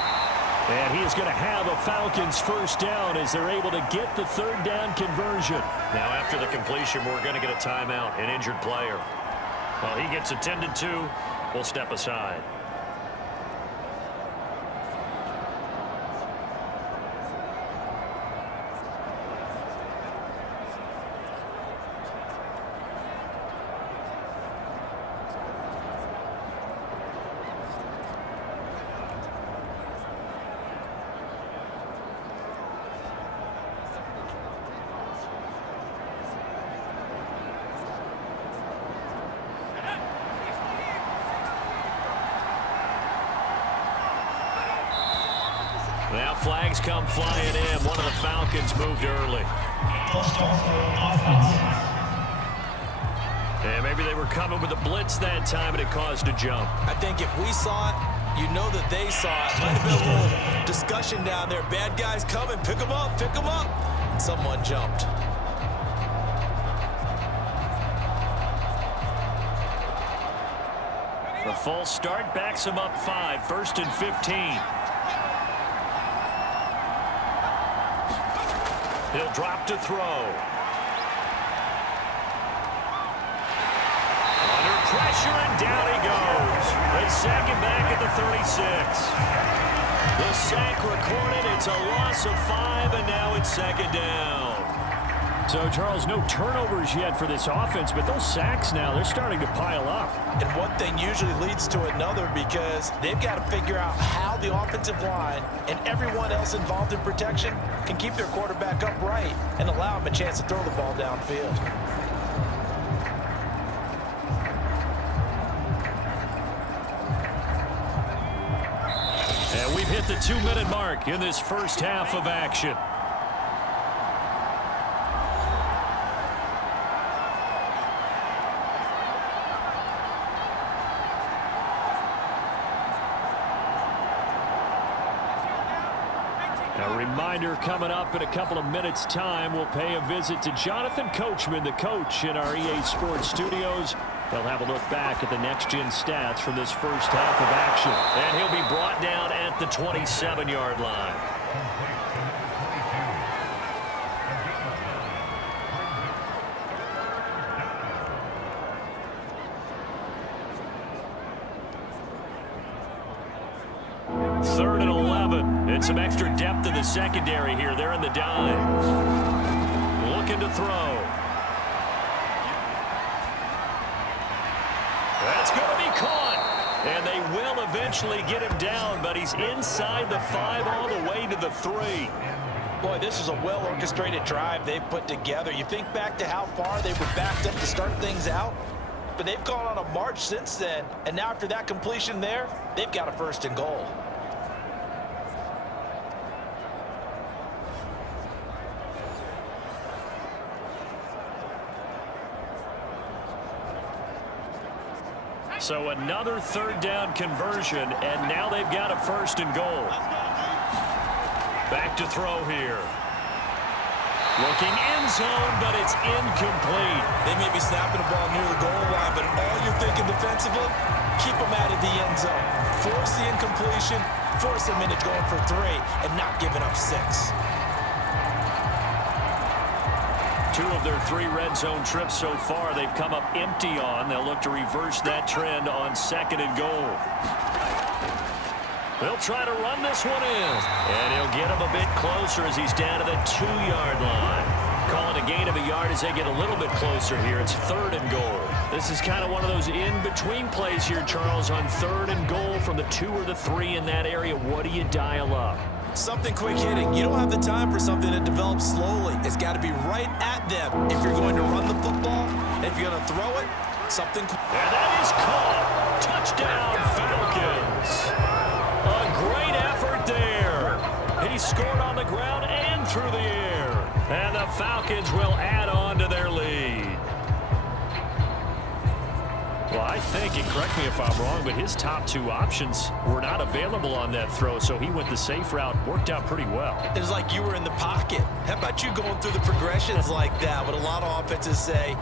And he is going to have a Falcons first down as they're able to get the third down conversion. Now after the completion, we're going to get a timeout, an injured player. Well, he gets attended to. We'll step aside. Now flags come flying in. One of the Falcons moved early. And maybe they were coming with a blitz that time and it caused a jump. I think if we saw it, you know that they saw it. Might have been a little discussion down there. Bad guys coming. Pick them up. Pick them up. And someone jumped. The false start backs him up 5. First and 15. He'll drop to throw. Under pressure, and down he goes. They sack him back at the 36. The sack recorded. It's a loss of 5, and now it's second down. So, Charles, no turnovers yet for this offense, but those sacks now, they're starting to pile up. And one thing usually leads to another because they've got to figure out how the offensive line and everyone else involved in protection can keep their quarterback upright and allow him a chance to throw the ball downfield. And we've hit the 2-minute mark in this first half of action. A reminder coming up in a couple of minutes' time. We'll pay a visit to Jonathan Coachman, the coach in our EA Sports studios. They'll have a look back at the next-gen stats from this first half of action. And he'll be brought down at the 27-yard line. Third and 11. And some extra depth in the secondary here. They're in the dime. Looking to throw. That's going to be caught. And they will eventually get him down, but he's inside the 5 all the way to the 3. Boy, this is a well-orchestrated drive they've put together. You think back to how far they were backed up to start things out, but they've gone on a march since then, and now after that completion there, they've got a first and goal. So another third down conversion, and now they've got a first and goal. Back to throw here. Looking end zone, but it's incomplete. They may be snapping the ball near the goal line, but all you're thinking defensively, keep them out of the end zone. Force the incompletion, force them into going for 3, and not giving up 6. 2 of their 3 red zone trips so far, they've come up empty on. They'll look to reverse that trend on second and goal. They'll try to run this one in. And he'll get him a bit closer as he's down to the 2-yard line. Calling a gain of a yard as they get a little bit closer here. It's third and goal. This is kind of one of those in-between plays here, Charles, on third and goal from the 2 or the 3 in that area. What do you dial up? Something quick hitting. You don't have the time for something that develops slowly. It's got to be right at them. If you're going to run the football, and if you're going to throw it, something. And that is caught. Touchdown, Falcons. A great effort there. He scored on the ground and through the air. And the Falcons will add on to their lead. Well, I think, and correct me if I'm wrong, but his top two options were not available on that throw, so he went the safe route, worked out pretty well. It was like you were in the pocket. How about you going through the progressions like that? What a lot of offenses say,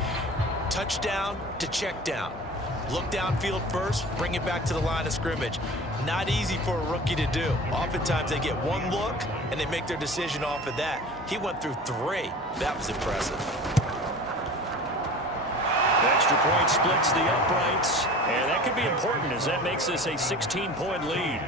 touchdown to check down. Look downfield first, bring it back to the line of scrimmage. Not easy for a rookie to do. Oftentimes they get one look and they make their decision off of that. He went through three. That was impressive. The extra point splits the uprights, and that could be important as that makes this a 16-point lead.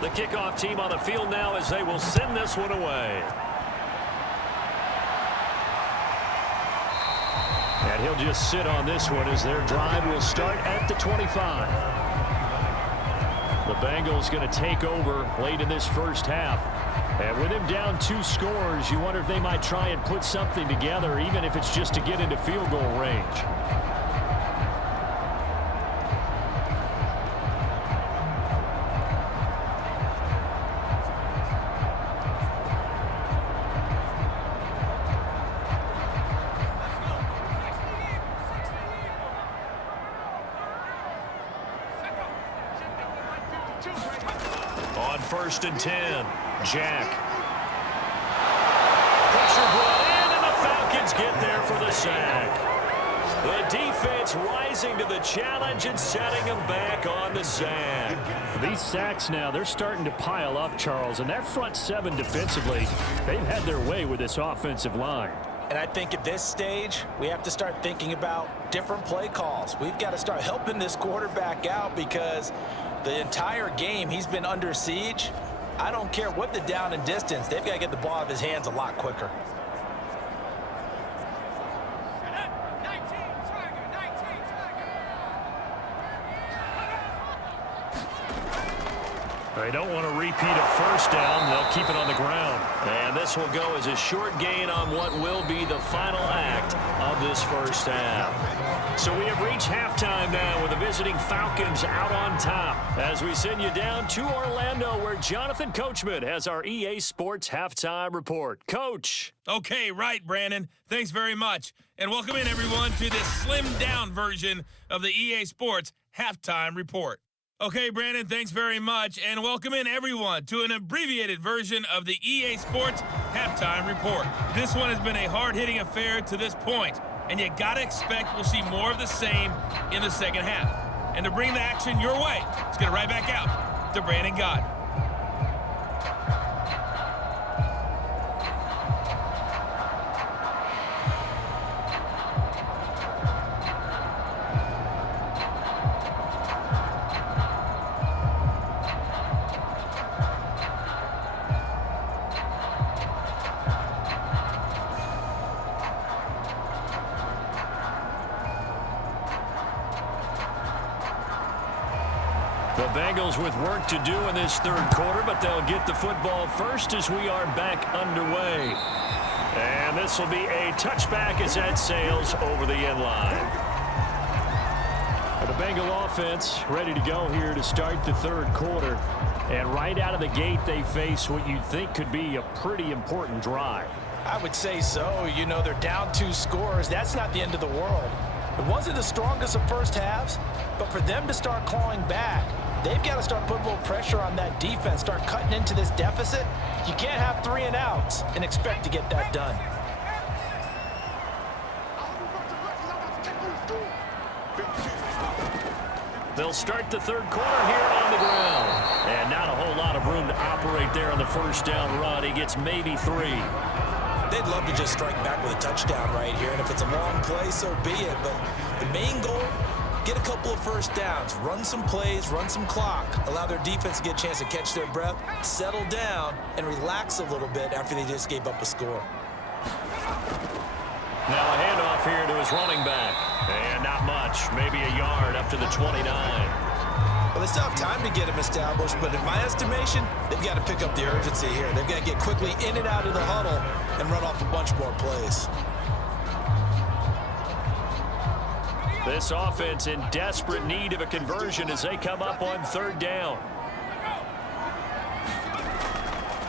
The kickoff team on the field now as they will send this one away. And he'll just sit on this one as their drive will start at the 25. The Bengals going to take over late in this first half. And with him down 2 scores, you wonder if they might try and put something together, even if it's just to get into field goal range. On 1st and 10, Jack. Pressure brought in, and the Falcons get there for the sack. The defense rising to the challenge and setting them back on the sack. These sacks now, they're starting to pile up, Charles, and that front 7 defensively, they've had their way with this offensive line. And I think at this stage, we have to start thinking about different play calls. We've got to start helping this quarterback out because the entire game he's been under siege. I don't care what the down and distance. They've got to get the ball out of his hands a lot quicker. They don't want to repeat a first down. They'll keep it on the ground. And this will go as a short gain on what will be the final act of this first half. So we have reached halftime now with the visiting Falcons out on top as we send you down to Orlando where Jonathan Coachman has our EA Sports halftime report. Coach. Okay, right, Brandon. Thanks very much. And welcome in, everyone, to this slimmed-down version of the EA Sports halftime report. Okay, Brandon, thanks very much. And welcome in, everyone, to an abbreviated version of the EA Sports halftime report. This one has been a hard-hitting affair to this point, and you got to expect we'll see more of the same in the second half. And to bring the action your way, let's get it right back out to Brandon Gott. The Bengals with work to do in this third quarter, but they'll get the football first as we are back underway. And this will be a touchback as that sails over the end line. The Bengal offense ready to go here to start the third quarter. And right out of the gate, they face what you'd think could be a pretty important drive. I would say so. You know, they're down 2 scores. That's not the end of the world. It wasn't the strongest of first halves, but for them to start clawing back, they've got to start putting a little pressure on that defense, start cutting into this deficit. You can't have 3 and outs and expect to get that done. They'll start the third quarter here on the ground. And not a whole lot of room to operate there on the first down run. He gets maybe 3. They'd love to just strike back with a touchdown right here, and if it's a long play, so be it. But the main goal, get a couple of first downs, run some plays, run some clock, allow their defense to get a chance to catch their breath, settle down, and relax a little bit after they just gave up a score. Now a handoff here to his running back. And not much, maybe a yard up to the 29. Well, they still have time to get him established, but in my estimation, they've got to pick up the urgency here. They've got to get quickly in and out of the huddle and run off a bunch more plays. This offense in desperate need of a conversion as they come up on third down.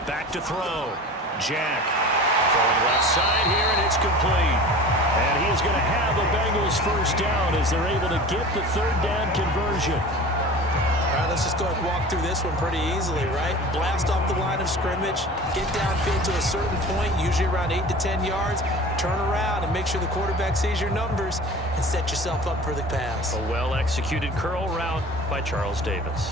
Back to throw. Jack throwing left side here, and it's complete. And he is going to have the Bengals first down as they're able to get the third down conversion. All right, let's just go ahead and walk through this one pretty easily, right? Blast off the line of scrimmage, get downfield to a certain point, usually around 8 to 10 yards, turn around and make sure the quarterback sees your numbers and set yourself up for the pass. A well-executed curl route by Charles Davis.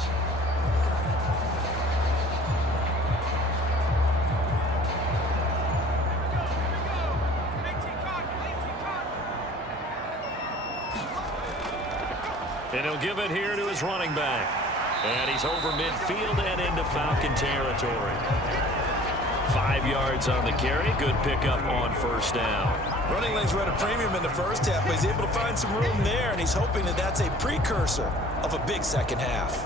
And he'll give it here to his running back. And he's over midfield and into Falcon territory. 5 yards on the carry. Good pickup on first down. Running lanes were at a premium in the first half, but he's able to find some room there, and he's hoping that that's a precursor of a big second half.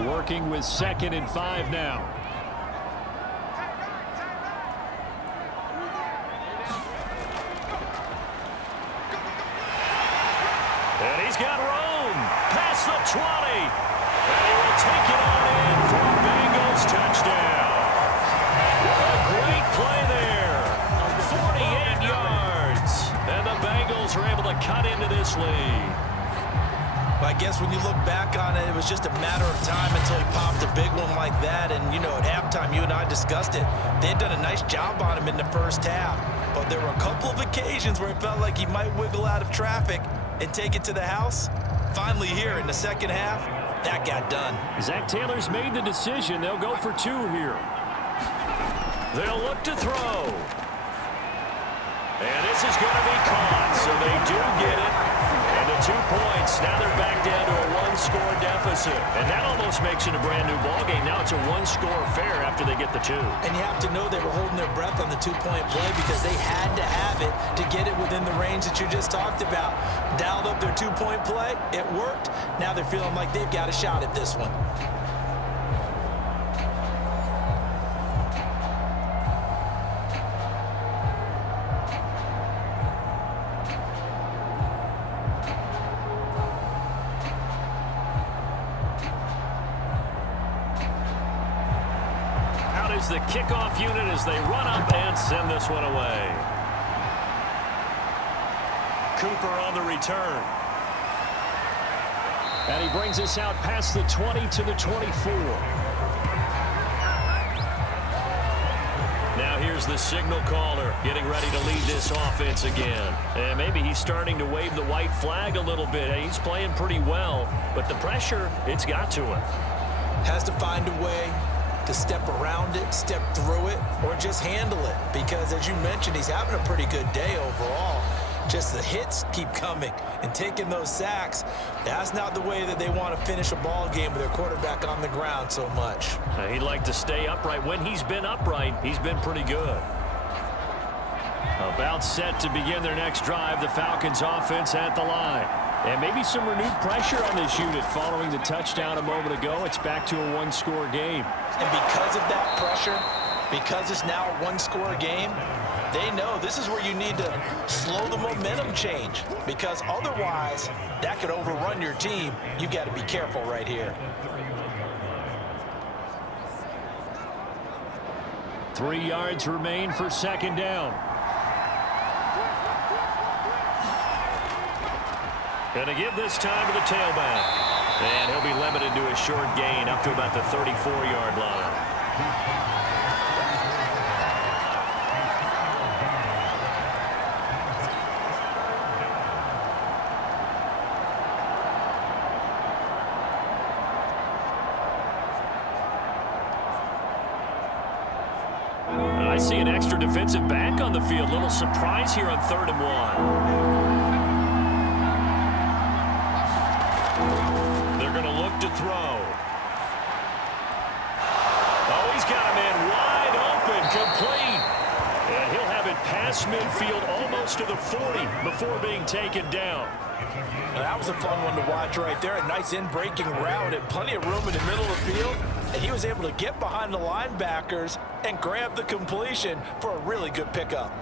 Working with 2nd and 5 now. And he's got room past the 20. And he will take it on in for a Bengals touchdown. A great play there. 48 yards. And the Bengals are able to cut into this lead. Well, I guess when you look back on it, it was just a matter of time until he popped a big one like that. And, you know, at halftime, you and I discussed it. They had done a nice job on him in the first half. But there were a couple of occasions where it felt like he might wiggle out of traffic and take it to the house. Finally here in the second half, that got done. Zach Taylor's made the decision. They'll go for 2 here. They'll look to throw. And this is going to be caught, so they do get it. And the 2 points, now they're back down to a 1-score deficit. And that almost makes it a brand-new ballgame. Now it's a 1-score affair after they get the 2. And you have to know they were holding their breath on the 2-point play because they had to have it to get it within the range that you just talked about. Dialed up their 2-point play. It worked. Now they're feeling like they've got a shot at this one. The kickoff unit as they run up and send this one away. Cooper on the return. And he brings us out past the 20 to the 24. Now here's the signal caller getting ready to lead this offense again. And maybe he's starting to wave the white flag a little bit. He's playing pretty well, but the pressure, it's got to him. Has to find a way to step around it, step through it, or just handle it. Because as you mentioned, he's having a pretty good day overall. Just the hits keep coming and taking those sacks. That's not the way that they want to finish a ball game with their quarterback on the ground so much. He'd like to stay upright. When he's been upright, he's been pretty good. About set to begin their next drive, the Falcons offense at the line. And maybe some renewed pressure on this unit following the touchdown a moment ago. It's back to a 1-score game. And because of that pressure, because it's now a 1-score game, they know this is where you need to slow the momentum change. Because otherwise, that could overrun your team. You've got to be careful right here. 3 yards remain for 2nd down. Going to give this time to the tailback. And he'll be limited to a short gain up to about the 34-yard line. I see an extra defensive back on the field. Little surprise here on 3rd and 1. past midfield, almost to the 40 before being taken down. Now, that was a fun one to watch right there. A nice in-breaking route and plenty of room in the middle of the field. And he was able to get behind the linebackers and grab the completion for a really good pickup.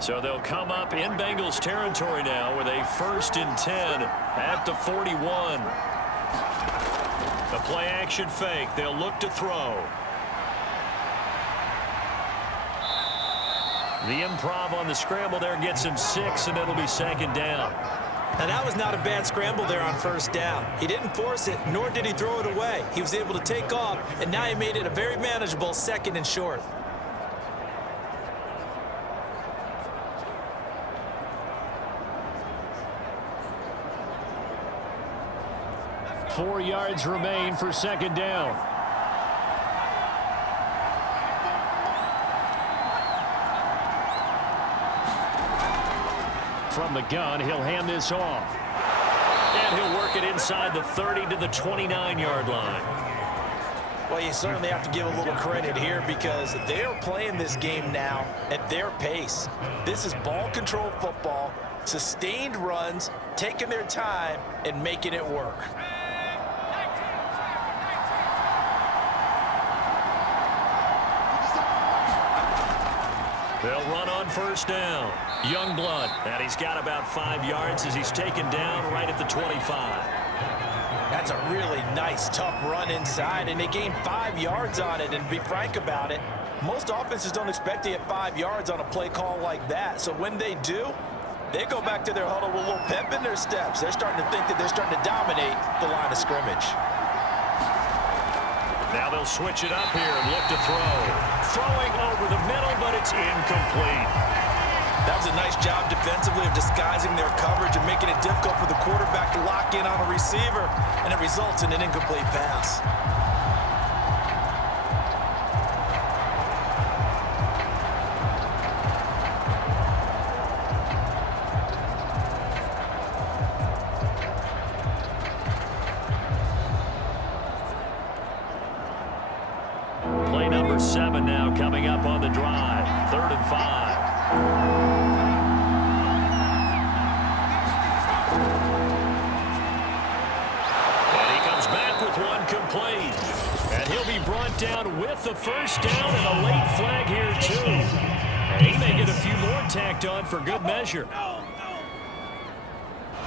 So they'll come up in Bengals territory now with a 1st and 10 at the 41. The play action fake. They'll look to throw. The improv on the scramble there gets him 6, and it'll be 2nd down. Now, that was not a bad scramble there on 1st down. He didn't force it, nor did he throw it away. He was able to take off, and now he made it a very manageable 2nd and short. Four yards remain for 2nd down. From the gun, he'll hand this off. And he'll work it inside the 30 to the 29-yard line. Well, you certainly have to give a little credit here because they're playing this game now at their pace. This is ball control football, sustained runs, taking their time, and making it work. They'll run on 1st down. Youngblood, and he's got about 5 yards as he's taken down right at the 25. That's a really nice, tough run inside, and they gained 5 yards on it. And to be frank about it, most offenses don't expect to get 5 yards on a play call like that. So when they do, they go back to their huddle with a little pep in their steps. They're starting to think that they're starting to dominate the line of scrimmage. Now they'll switch it up here and look to throw. Throwing over the middle, but it's incomplete. That was a nice job defensively of disguising their coverage and making it difficult for the quarterback to lock in on a receiver, and it results in an incomplete pass. Play number 7 now coming up on the drive. 3rd and 5. And he comes back with one complete. And he'll be brought down with the 1st down and a late flag here too. And he may get a few more tacked on for good measure.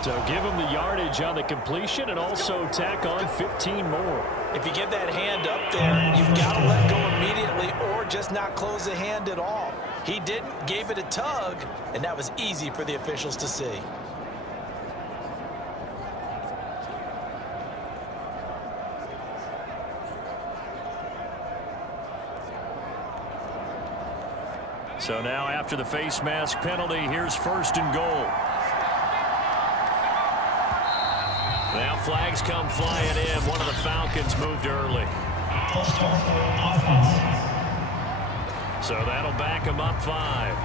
So give him the yardage on the completion and also tack on 15 more. If you get that hand up there, you've got to let go immediately or just not close the hand at all. He didn't, gave it a tug, and that was easy for the officials to see. So now after the face mask penalty, here's 1st and goal. Now flags come flying in. One of the Falcons moved early. So that'll back them up 5.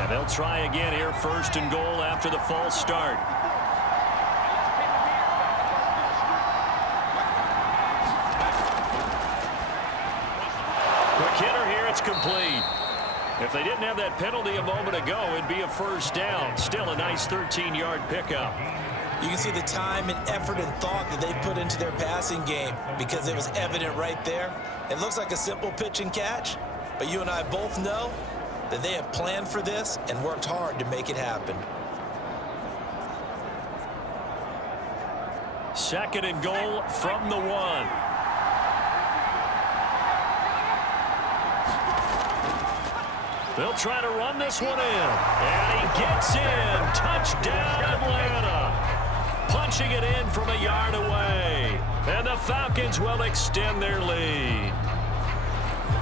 And they'll try again here, 1st and goal after the false start. Quick hitter here, it's complete. If they didn't have that penalty a moment ago, it'd be a 1st down. Still a nice 13-yard pickup. You can see the time and effort and thought that they put into their passing game because it was evident right there. It looks like a simple pitch and catch, but you and I both know that they have planned for this and worked hard to make it happen. 2nd and goal from the 1. They'll try to run this one in. And he gets in. Touchdown, Atlanta. Punching it in from a yard away. And the Falcons will extend their lead.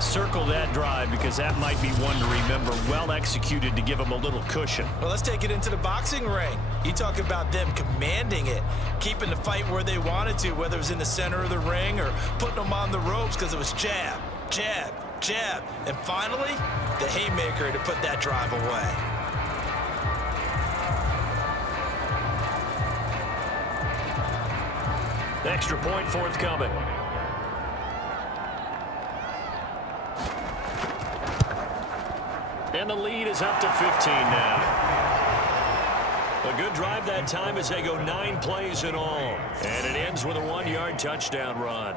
Circle that drive because that might be one to remember. Well executed to give them a little cushion. Well, let's take it into the boxing ring. You talk about them commanding it, keeping the fight where they wanted to, whether it was in the center of the ring or putting them on the ropes because it was jab, jab, jab. And finally, the haymaker to put that drive away. Extra point forthcoming. And the lead is up to 15 now. A good drive that time as they go 9 plays in all. And it ends with a 1-yard touchdown run.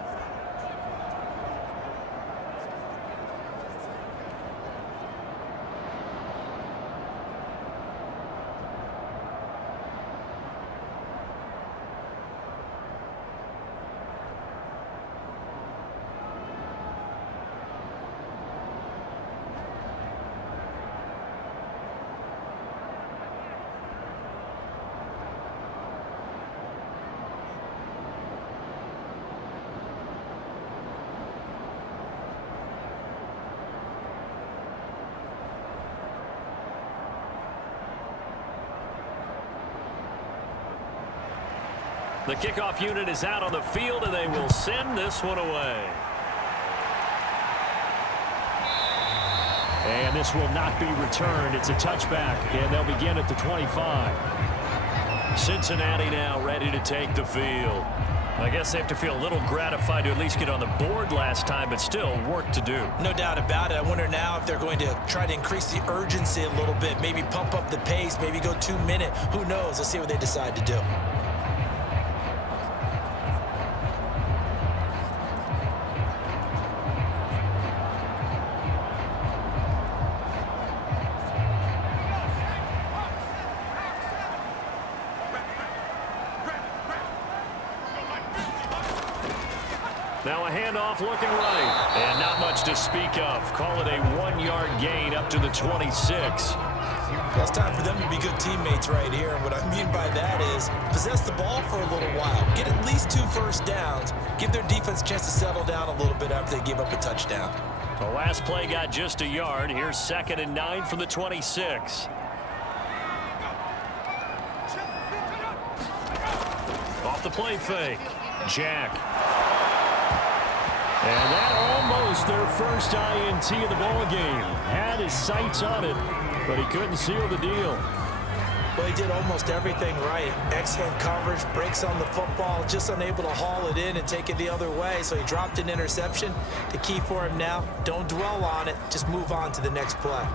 The kickoff unit is out on the field, and they will send this one away. And this will not be returned. It's a touchback, and they'll begin at the 25. Cincinnati now ready to take the field. I guess they have to feel a little gratified to at least get on the board last time, but still work to do. No doubt about it. I wonder now if they're going to try to increase the urgency a little bit, maybe pump up the pace, maybe go 2-minute. Who knows? Let's see what they decide to do. Now a handoff looking right. And not much to speak of. Call it a 1-yard gain up to the 26. Well, it's time for them to be good teammates right here. And what I mean by that is possess the ball for a little while. Get at least 2 first downs. Give their defense a chance to settle down a little bit after they give up a touchdown. The last play got just a yard. Here's 2nd and 9 from the 26. Off the play fake. Jack. And that almost their first INT of the ball game. Had his sights on it, but he couldn't seal the deal. Well, he did almost everything right. Excellent coverage, breaks on the football, just unable to haul it in and take it the other way. So he dropped an interception. The key for him now, don't dwell on it. Just move on to the next play.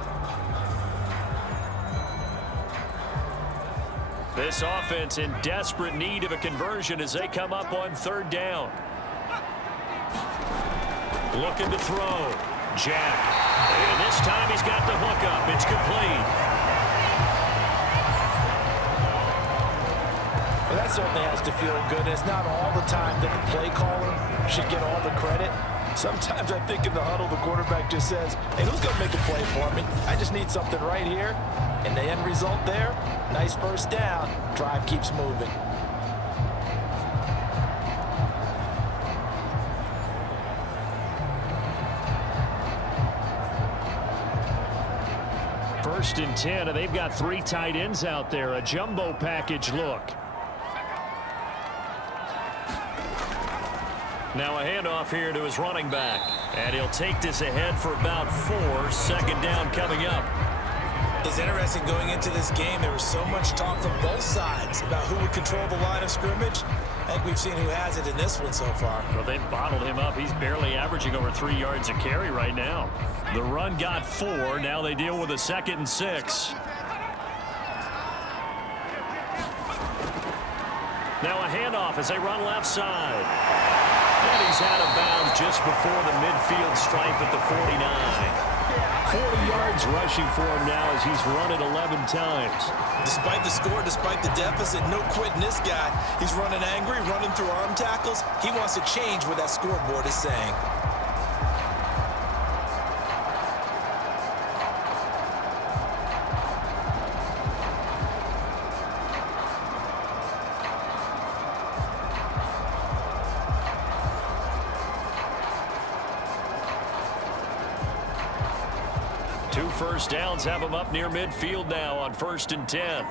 This offense in desperate need of a conversion as they come up on 3rd down. Looking to throw. Jack. And this time he's got the hook up. It's complete. Well, that certainly has to feel good. It's not all the time that the play caller should get all the credit. Sometimes I think in the huddle, the quarterback just says, hey, who's going to make a play for me? I just need something right here. And the end result there, nice first down. Drive keeps moving. First and 10, and they've got 3 tight ends out there. A jumbo package look. Now a handoff here to his running back. And he'll take this ahead for about 4. 2nd down coming up. It's interesting going into this game. There was so much talk from both sides about who would control the line of scrimmage. I think we've seen who has it in this one so far. Well, they've bottled him up. He's barely averaging over 3 yards a carry right now. The run got 4. Now they deal with a 2nd and 6. Now a handoff as they run left side. And he's out of bounds just before the midfield stripe at the 49. 40 yards rushing for him now as he's run it 11 times. Despite the score, despite the deficit, no quitting this guy. He's running angry, running through arm tackles. He wants to change what that scoreboard is saying. first downs have him up near midfield now on 1st and 10.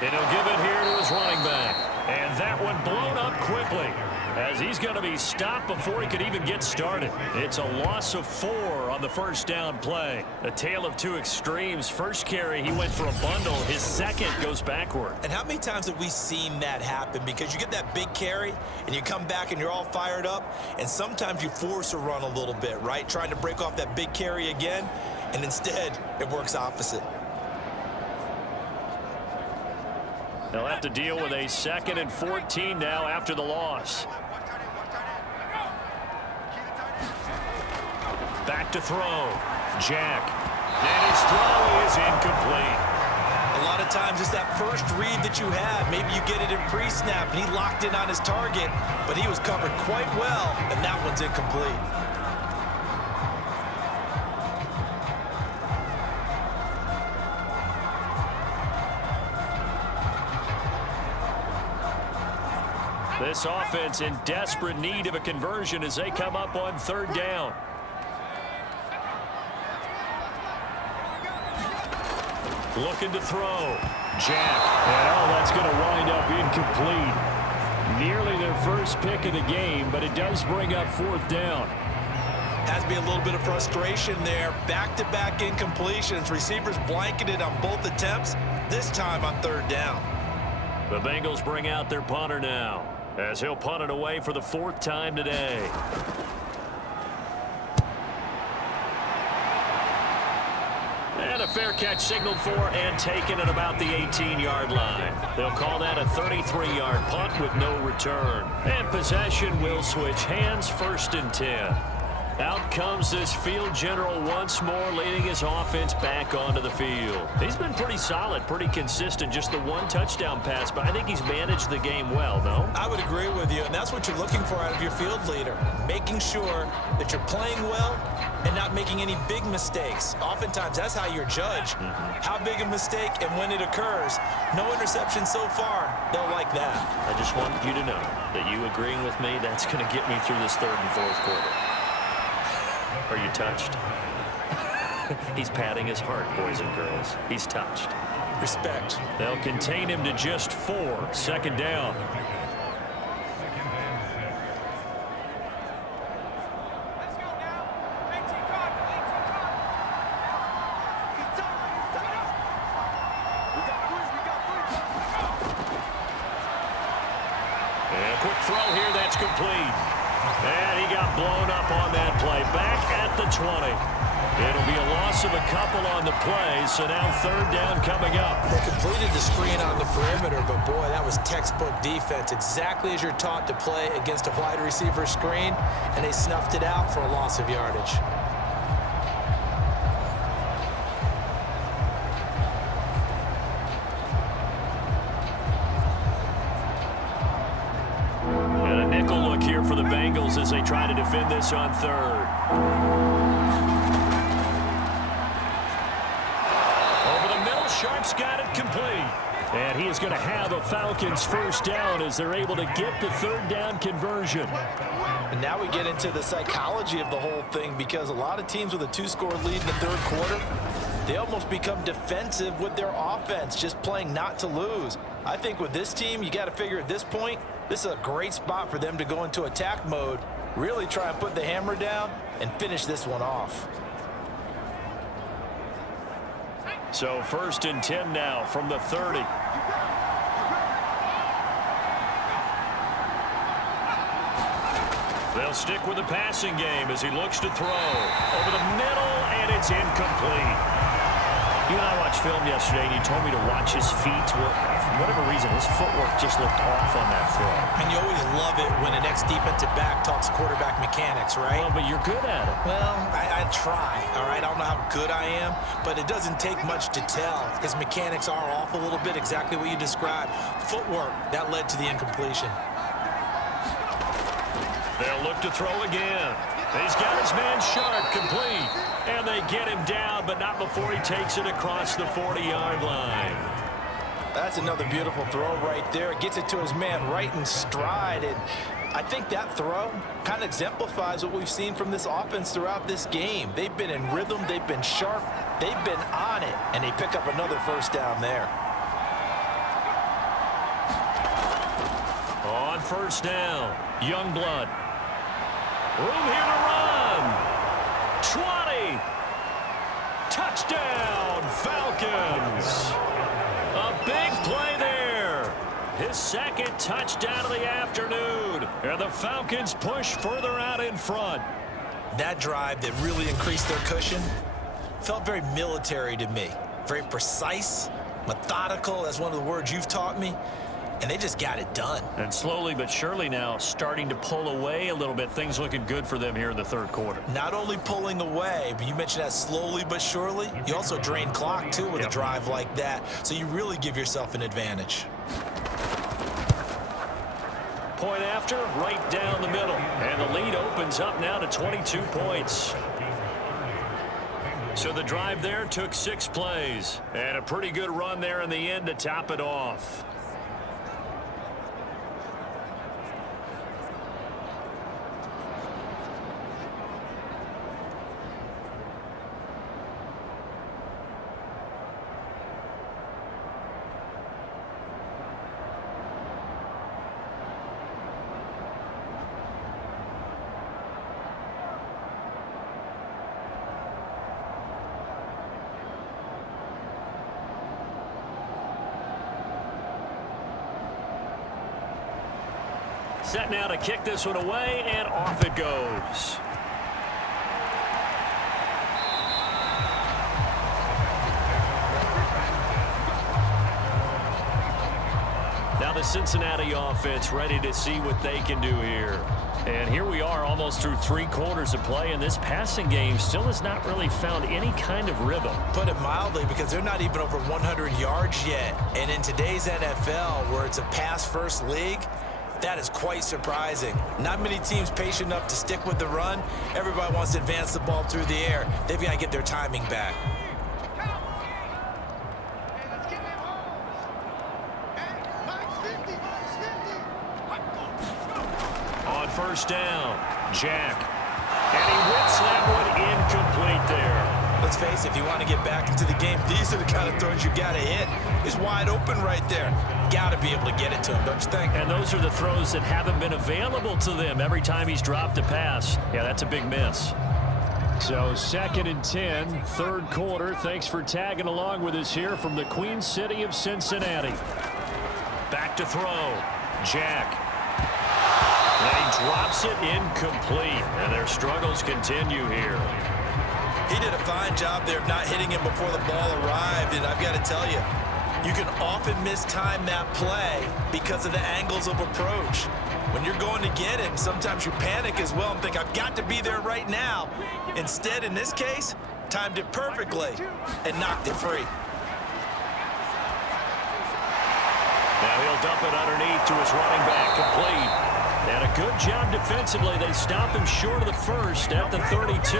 And he'll give it here to his running back. And that one blown up quickly as he's going to be stopped before he could even get started. It's a loss of 4 on the first down play. A tale of two extremes. First carry, he went for a bundle. His second goes backward. And how many times have we seen that happen? Because you get that big carry, and you come back and you're all fired up, and sometimes you force a run a little bit, right? Trying to break off that big carry again, and instead it works opposite. They'll have to deal with a 2nd and 14 now after the loss. Back to throw. Jack. And his throw is incomplete. A lot of times it's that first read that you have. Maybe you get it in pre-snap, and he locked in on his target, but he was covered quite well, and that one's incomplete. This offense in desperate need of a conversion as they come up on 3rd down. Looking to throw. Jack. And that's going to wind up incomplete. Nearly their first pick of the game, but it does bring up 4th down. Has to be a little bit of frustration there. Back-to-back incompletions. Receivers blanketed on both attempts, this time on 3rd down. The Bengals bring out their punter now, as he'll punt it away for the 4th time today. And a fair catch signaled for and taken at about the 18-yard line. They'll call that a 33-yard punt with no return. And possession will switch hands, 1st and 10. Out comes this field general once more, leading his offense back onto the field. He's been pretty solid, pretty consistent, just the 1 touchdown pass, but I think he's managed the game well, no? I would agree with you, and that's what you're looking for out of your field leader, making sure that you're playing well and not making any big mistakes. Oftentimes, that's how you're judged. How big a mistake and when it occurs. No interception so far. They'll like that. I just want you to know that you agreeing with me, that's going to get me through this 3rd and 4th quarter. Are you touched? He's patting his heart, boys and girls. He's touched. Respect. They'll contain him to just 4. 2nd down. And a quick throw here, that's complete. And he got blown up on that play. Back at the 20. It'll be a loss of a couple on the play, so now 3rd down coming up. They completed the screen on the perimeter, but boy, that was textbook defense. Exactly as you're taught to play against a wide receiver screen, and they snuffed it out for a loss of yardage. For the Bengals as they try to defend this on 3rd. Over the middle, Sharp's got it complete. And he is going to have a Falcons 1st down as they're able to get the 3rd down conversion. And now we get into the psychology of the whole thing, because a lot of teams with a 2-score lead in the 3rd quarter, they almost become defensive with their offense, just playing not to lose. I think with this team, you got to figure at this point, this is a great spot for them to go into attack mode, really try and put the hammer down and finish this one off. So 1st and 10 now from the 30. They'll stick with the passing game as he looks to throw. Over the middle, and it's incomplete. You and I watched film yesterday, and you told me to watch his feet. For whatever reason, his footwork just looked off on that throw. And you always love it when an ex-defensive back talks quarterback mechanics, right? Well, but you're good at it. Well, I try, all right? I don't know how good I am, but it doesn't take much to tell. His mechanics are off a little bit, exactly what you described. Footwork, that led to the incompletion. They'll look to throw again. He's got his man Sharp complete. And they get him down, but not before he takes it across the 40-yard line. That's another beautiful throw right there. Gets it to his man right in stride. And I think that throw kind of exemplifies what we've seen from this offense throughout this game. They've been in rhythm. They've been sharp. They've been on it. And they pick up another first down there. On first down, Youngblood. Room here to run. 20. Touchdown, Falcons. A big play there. His second touchdown of the afternoon. And the Falcons push further out in front. That drive that really increased their cushion felt very military to me. Very precise, methodical. That's one of the words you've taught me. And they just got it done. And slowly but surely now starting to pull away a little bit. Things looking good for them here in the third quarter. Not only pulling away, but you mentioned that slowly but surely. You also drain clock, too, with a drive like that. So you really give yourself an advantage. Point after, right down the middle. And the lead opens up now to 22 points. So the drive there took 6 plays. And a pretty good run there in the end to top it off. Set now to kick this one away, and off it goes. Now the Cincinnati offense ready to see what they can do here. And here we are almost through 3 quarters of play, and this passing game still has not really found any kind of rhythm. Put it mildly, because they're not even over 100 yards yet. And in today's NFL, where it's a pass-first league, that is quite surprising. Not many teams patient enough to stick with the run. Everybody wants to advance the ball through the air. They've got to get their timing back. On first down, Jack. And he whips that one incomplete there. Let's face it, if you want to get back into the game, these are the kind of throws you got to hit. He's wide open right there. Got to be able to get it to him, don't you think? And those are the throws that haven't been available to them every time he's dropped a pass. Yeah, that's a big miss. So 2nd and 10, third quarter. Thanks for tagging along with us here from the Queen City of Cincinnati. Back to throw. Jack. And he drops it incomplete. And their struggles continue here. He did a fine job there of not hitting him before the ball arrived, and I've got to tell you, you can often mistime that play because of the angles of approach. When you're going to get him, sometimes you panic as well and think, I've got to be there right now. Instead, in this case, timed it perfectly and knocked it free. Now he'll dump it underneath to his running back, complete. And a good job defensively. They stop him short of the first at the 32.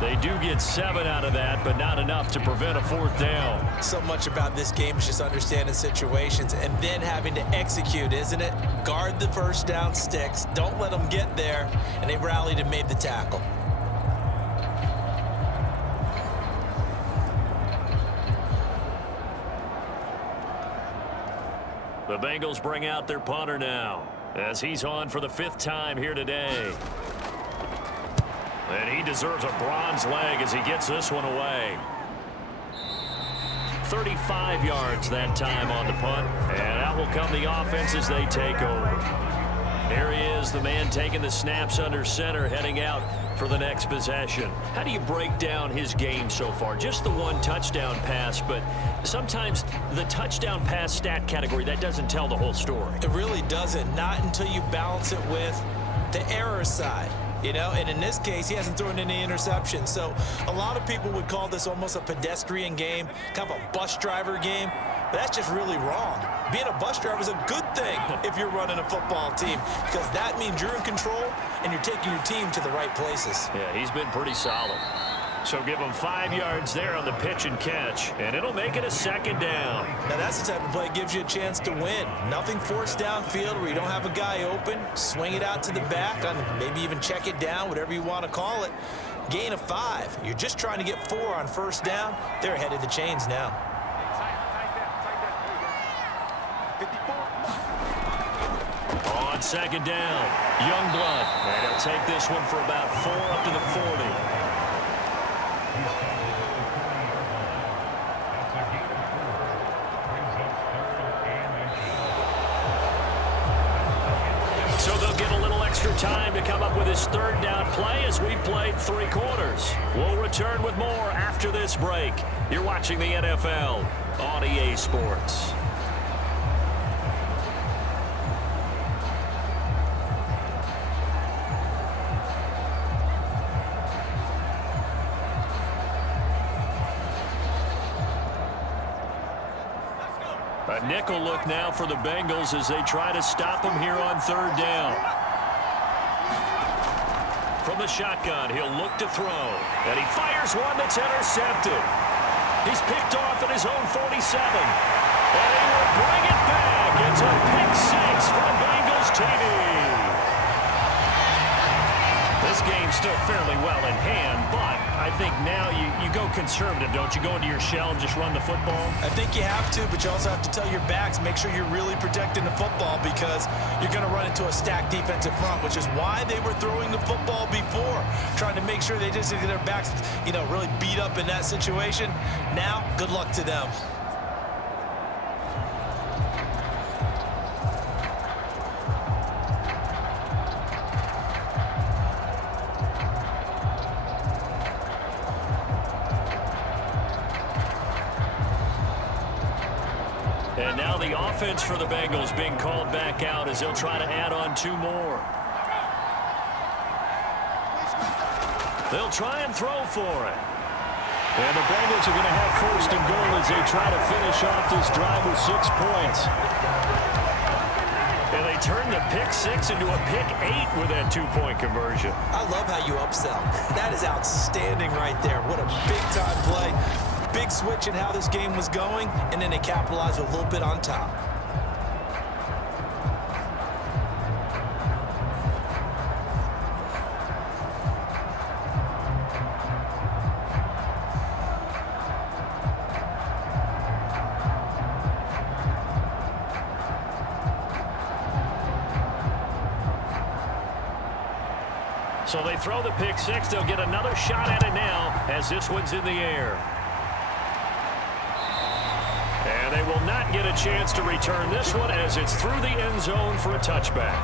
They do get 7 out of that, but not enough to prevent a 4th down. So much about this game is just understanding situations and then having to execute, isn't it? Guard the first down sticks. Don't let them get there. And they rallied and made the tackle. The Bengals bring out their punter now as he's on for the 5th time here today. And he deserves a bronze leg as he gets this one away. 35 yards that time on the punt. And out will come the offense as they take over. There he is, the man taking the snaps under center, heading out for the next possession. How do you break down his game so far? Just the 1 touchdown pass, but sometimes the touchdown pass stat category, that doesn't tell the whole story. It really doesn't. Not until you balance it with the error side. You know, and in this case, he hasn't thrown any interceptions. So a lot of people would call this almost a pedestrian game, kind of a bus driver game. But that's just really wrong. Being a bus driver is a good thing if you're running a football team, because that means you're in control and you're taking your team to the right places. Yeah, he's been pretty solid. So give them 5 yards there on the pitch and catch, and it'll make it a second down. Now that's the type of play that gives you a chance to win. Nothing forced downfield where you don't have a guy open. Swing it out to the back, maybe even check it down, whatever you want to call it. Gain of 5. You're just trying to get 4 on first down. They're ahead of the chains now. On second down, Youngblood. And he'll take this one for about 4 up to the 40. So they'll get a little extra time to come up with his third down play as we played 3 quarters. We'll return with more after this break. You're watching the NFL on EA Sports. A nickel look now for the Bengals as they try to stop him here on third down. From the shotgun, he'll look to throw. And he fires one that's intercepted. He's picked off at his own 47. And he will bring it back. It's a pick 6 from Bengals TV. This game's still fairly well in hand, but I think now you go conservative, don't you? Go into your shell and just run the football? I think you have to, but you also have to tell your backs, make sure you're really protecting the football because you're going to run into a stacked defensive front, which is why they were throwing the football before, trying to make sure they just get their backs, really beat up in that situation. Now, good luck to them. And now the offense for the Bengals being called back out as they'll try to add on 2 more. They'll try and throw for it. And the Bengals are going to have first and goal as they try to finish off this drive with 6 points. And they turn the pick 6 into a pick 8 with that 2-point conversion. I love how you upsell. That is outstanding right there. What a big-time play. Big switch in how this game was going, and then they capitalized a little bit on top. So they throw the pick 6. They'll get another shot at it now as this one's in the air. And they will not get a chance to return this one as it's through the end zone for a touchback.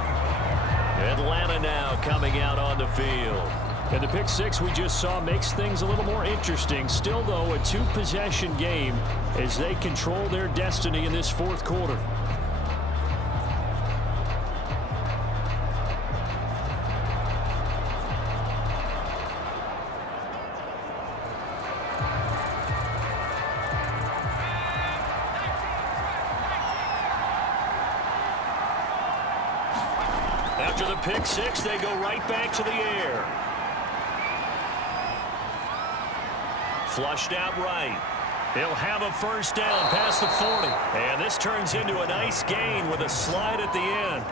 Atlanta now coming out on the field. And the pick 6 we just saw makes things a little more interesting. Still, though, a 2-possession game as they control their destiny in this 4th quarter. After the pick 6, they go right back to the air. Flushed out right. He'll have a first down past the 40. And this turns into a nice gain with a slide at the end.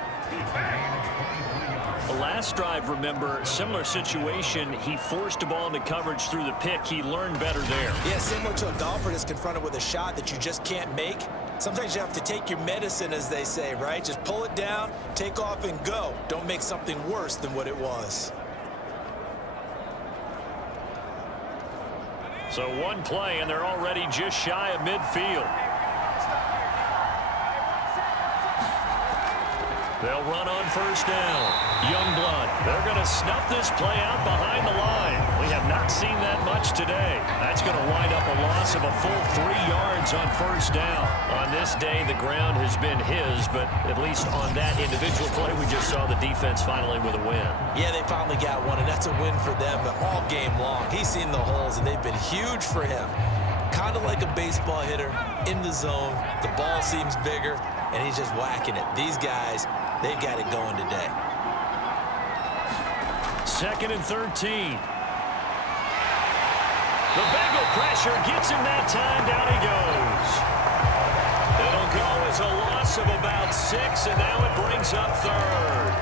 The last drive, remember, similar situation. He forced a ball into coverage through the pick. He learned better there. Yeah, similar to a golfer that's confronted with a shot that you just can't make. Sometimes you have to take your medicine, as they say, right? Just pull it down, take off, and go. Don't make something worse than what it was. So one play, and they're already just shy of midfield. They'll run on first down. Youngblood. They're going to snuff this play out behind the line. We have not seen that much today. That's going to wind up a loss of a full 3 yards on first down. On this day, the ground has been his, but at least on that individual play, we just saw the defense finally with a win. Yeah, they finally got one, and that's a win for them, but all game long, he's seen the holes, and they've been huge for him. Kind of like a baseball hitter in the zone. The ball seems bigger, and he's just whacking it. These guys, they've got it going today. 2nd and 13. The Bengal pressure gets him that time. Down he goes. It'll go as a loss of about 6, and now it brings up third.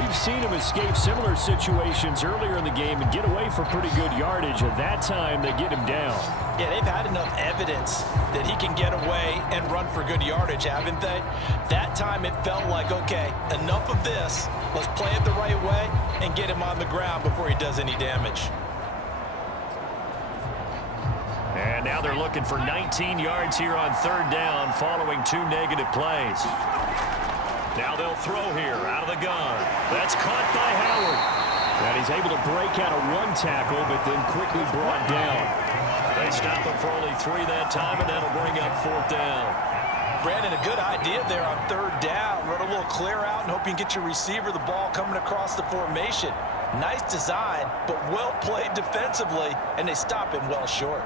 We've seen him escape similar situations earlier in the game and get away for pretty good yardage. At that time, they get him down. Yeah, they've had enough evidence that he can get away and run for good yardage, haven't they? That time it felt like, okay, enough of this. Let's play it the right way and get him on the ground before he does any damage. And now they're looking for 19 yards here on third down following 2 negative plays. Now they'll throw here out of the gun. That's caught by Howard. And he's able to break out of 1 tackle, but then quickly brought down. They stop him for only 3 that time, and that'll bring up 4th down. Brandon, a good idea there on third down. Run a little clear out and hope you can get your receiver the ball coming across the formation. Nice design, but well played defensively, and they stop him well short.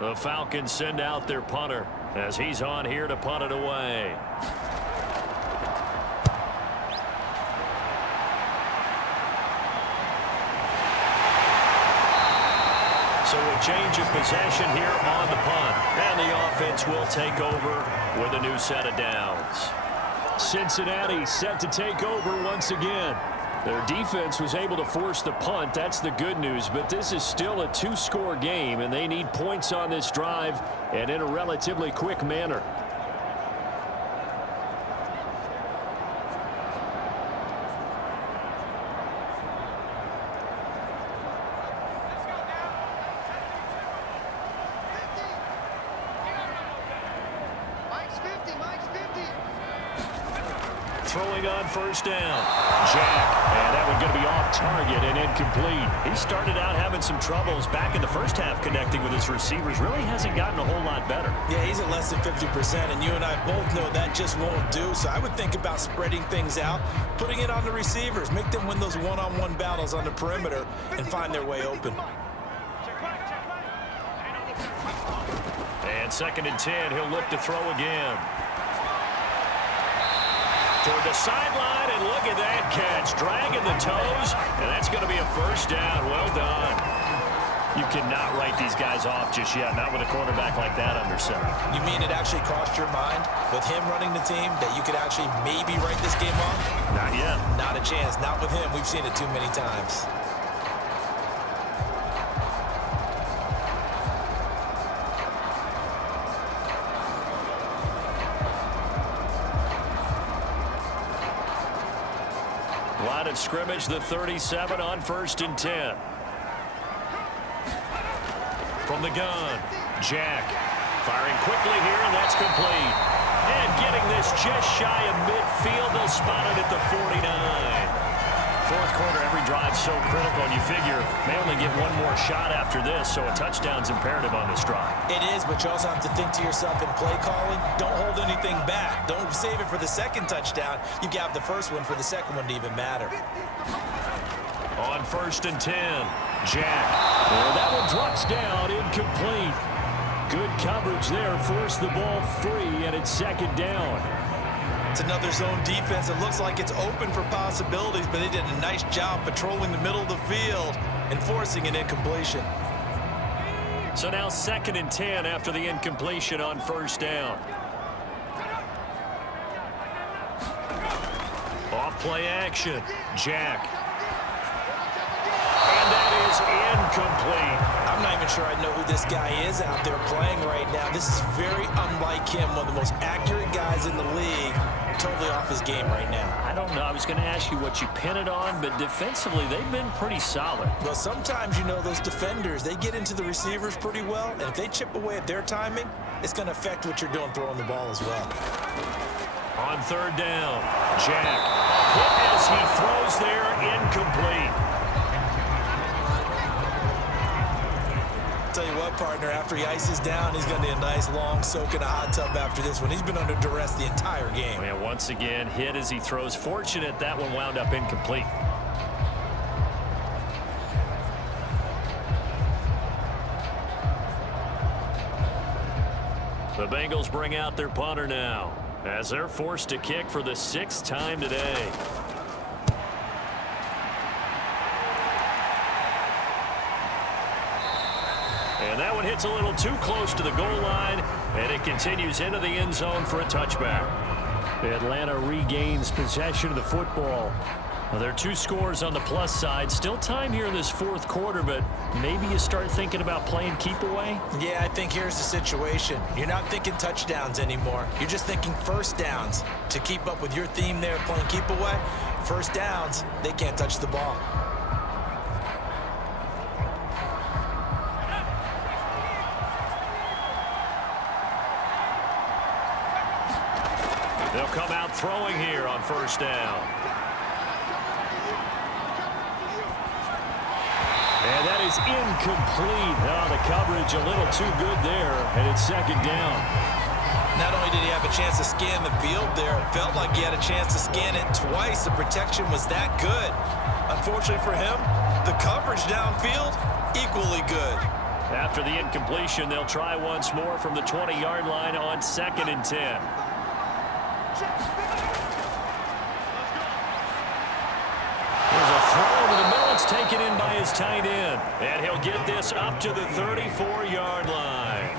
The Falcons send out their punter as he's on here to punt it away. So a change of possession here on the punt. And the offense will take over with a new set of downs. Cincinnati set to take over once again. Their defense was able to force the punt. That's the good news. But this is still a 2-score game, and they need points on this drive and in a relatively quick manner. Throwing on first down. Jack. And that one going to be off target and incomplete. He started out having some troubles back in the first half connecting with his receivers. Really hasn't gotten a whole lot better. Yeah, he's at less than 50%, and you and I both know that just won't do. So I would think about spreading things out, putting it on the receivers, make them win those one-on-one battles on the perimeter and find their way open. And 2nd and 10, he'll look to throw again. Toward the sideline, and look at that catch. Dragging the toes, and that's going to be a first down. Well done. You cannot write these guys off just yet, not with a quarterback like that under center. You mean it actually crossed your mind with him running the team that you could actually maybe write this game off? Not yet. Not a chance. Not with him. We've seen it too many times. Line of scrimmage, the 37 on 1st and 10. From the gun, Jack firing quickly here, and that's complete. And getting this just shy of midfield, they'll spot it at the 49. 4th quarter, every drive so critical, and you figure may only get one more shot after this, so a touchdown's imperative on this drive. It is, but you also have to think to yourself in play calling, don't hold anything back. Don't save it for the second touchdown. You got the first one for the second one to even matter. On 1st and 10, Jack. Well, that one drops down, incomplete. Good coverage there, forced the ball free, and it's 2nd down. It's another zone defense. It looks like it's open for possibilities, but they did a nice job patrolling the middle of the field and forcing an incompletion. So now 2nd and 10 after the incompletion on 1st down. Off play action. Jack. And that is incomplete. I'm not even sure I know who this guy is out there playing right now. This is very unlike him, one of the most accurate guys in the league. Totally off his game right now. I don't know. I was going to ask you what you pin it on, but defensively, they've been pretty solid. Well, sometimes, you know, those defenders, they get into the receivers pretty well, and if they chip away at their timing, it's going to affect what you're doing throwing the ball as well. On 3rd down, Jack. Hit as he throws there, incomplete. Tell you what, partner, after he ices down, he's going to need a nice long soak in a hot tub after this one. He's been under duress the entire game. And once again, hit as he throws. Fortunate that one wound up incomplete. The Bengals bring out their punter now as they're forced to kick for the 6th time today. And that one hits a little too close to the goal line, and it continues into the end zone for a touchback. Atlanta regains possession of the football. Well, there are 2 scores on the plus side. Still time here in this 4th quarter, but maybe you start thinking about playing keep away? Yeah, I think here's the situation. You're not thinking touchdowns anymore. You're just thinking first downs. To keep up with your theme there, playing keep away, first downs, they can't touch the ball. They'll come out throwing here on first down. And that is incomplete. Oh, the coverage a little too good there, and it's 2nd down. Not only did he have a chance to scan the field there, it felt like he had a chance to scan it twice. The protection was that good. Unfortunately for him, the coverage downfield, equally good. After the incompletion, they'll try once more from the 20-yard line on 2nd and 10. There's a throw to the middle. It's taken in by his tight end. And he'll get this up to the 34-yard line.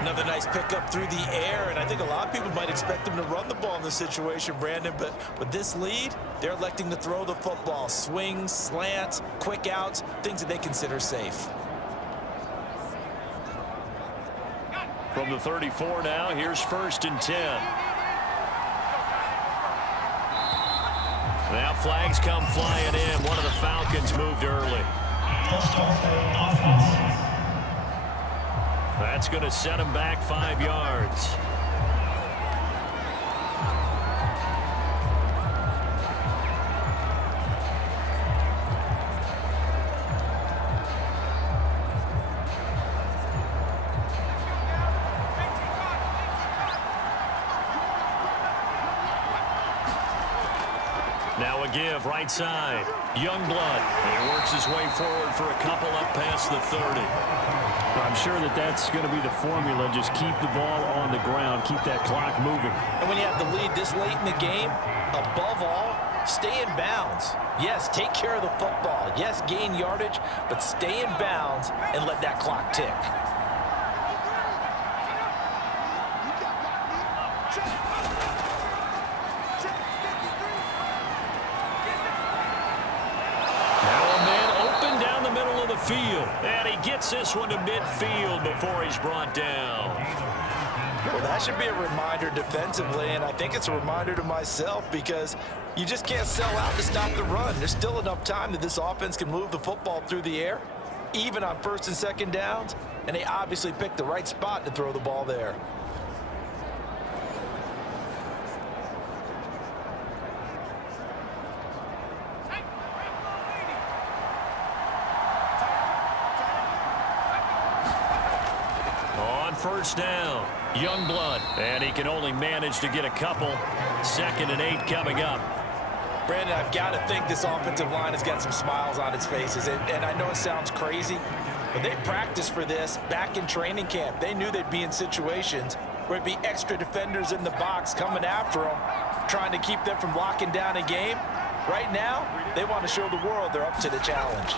Another nice pickup through the air, and I think a lot of people might expect him to run the ball in this situation, Brandon, but with this lead, they're electing to throw the football. Swings, slants, quick outs, things that they consider safe. From the 34 now, here's 1st and 10. Now flags come flying in. One of the Falcons moved early. That's going to set him back 5 yards. Now a give right side. Youngblood. He works his way forward for a couple up past the 30. I'm sure that that's going to be the formula. Just keep the ball on the ground. Keep that clock moving. And when you have the lead this late in the game, above all, stay in bounds. Yes, take care of the football. Yes, gain yardage, but stay in bounds and let that clock tick. Field, and he gets this one to midfield before he's brought down. Well, that should be a reminder defensively, and I think it's a reminder to myself because you just can't sell out to stop the run. There's still enough time that this offense can move the football through the air, even on 1st and 2nd downs, and they obviously picked the right spot to throw the ball there. First down, Youngblood, and he can only manage to get a couple. 2nd and 8 coming up. Brandon, I've got to think this offensive line has got some smiles on its faces, and I know it sounds crazy, but they practiced for this back in training camp. They knew they'd be in situations where it'd be extra defenders in the box coming after them, trying to keep them from locking down a game. Right now, they want to show the world they're up to the challenge.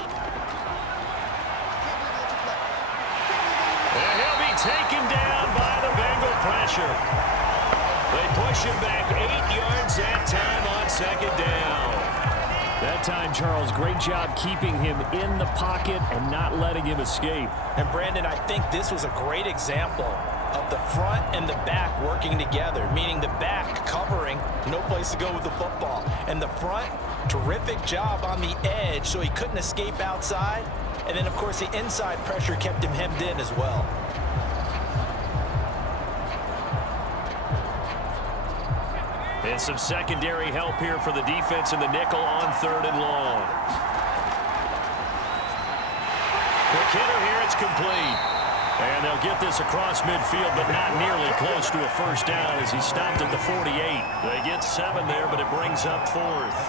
And he'll be taken down by the Bengal pressure. They push him back 8 yards that time on 2nd down. That time, Charles, great job keeping him in the pocket and not letting him escape. And Brandon, I think this was a great example of the front and the back working together, meaning the back covering, no place to go with the football. And the front, terrific job on the edge so he couldn't escape outside. And then, of course, the inside pressure kept him hemmed in as well. And some secondary help here for the defense in the nickel on 3rd and long. Quick hitter here, it's complete. And they'll get this across midfield, but not nearly close to a first down as he stopped at the 48. They get 7 there, but it brings up 4th.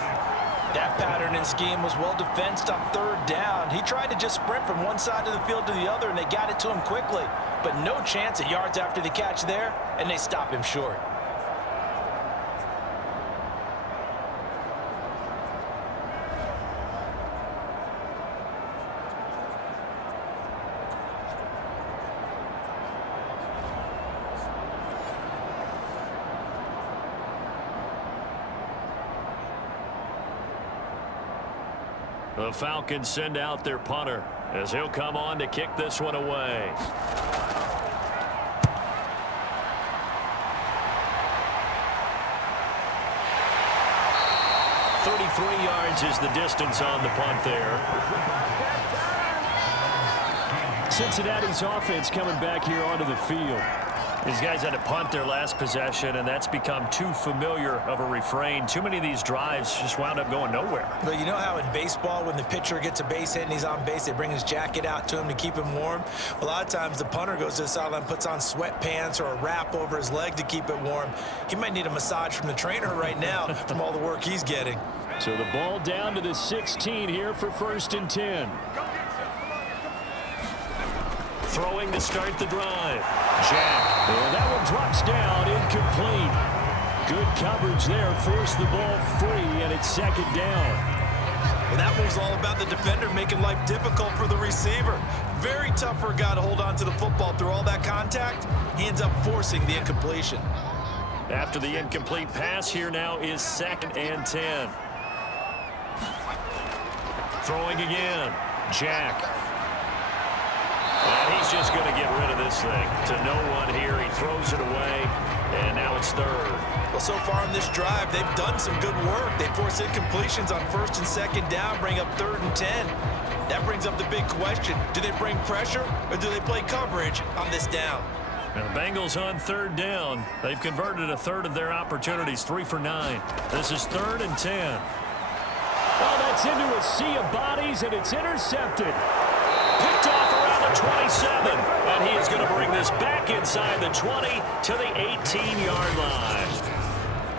That pattern and scheme was well defensed on third down. He tried to just sprint from one side of the field to the other, and they got it to him quickly. But no chance at yards after the catch there, and they stop him short. The Falcons send out their punter as he'll come on to kick this one away. "33 yards is the distance on the punt there. Cincinnati's offense coming back here onto the field. These guys had to punt their last possession, and that's become too familiar of a refrain. Too many of these drives just wound up going nowhere. But you know how in baseball, when the pitcher gets a base hit and he's on base, they bring his jacket out to him to keep him warm? A lot of times the punter goes to the sideline, puts on sweatpants or a wrap over his leg to keep it warm. He might need a massage from the trainer right now from all the work he's getting. So the ball down to the 16 here for 1st and 10. Throwing to start the drive. Jack. And that one drops down, incomplete. Good coverage there, forced the ball free, and it's 2nd down. Well, that was all about the defender making life difficult for the receiver. Very tough for a guy to hold on to the football through all that contact. He ends up forcing the incompletion. After the incomplete pass, here now is 2nd and 10. Throwing again. Jack. And he's just going to get rid of this thing to no one here. He throws it away, and now it's 3rd. Well, so far in this drive, they've done some good work. They force incompletions on 1st and 2nd down, bring up 3rd and 10. That brings up the big question. Do they bring pressure, or do they play coverage on this down? And the Bengals on 3rd down. They've converted a third of their opportunities, 3 for 9. This is 3rd and 10. Well, that's into a sea of bodies, and it's intercepted. Picked off around the 27, and he is going to bring this back inside the 20 to the 18-yard line.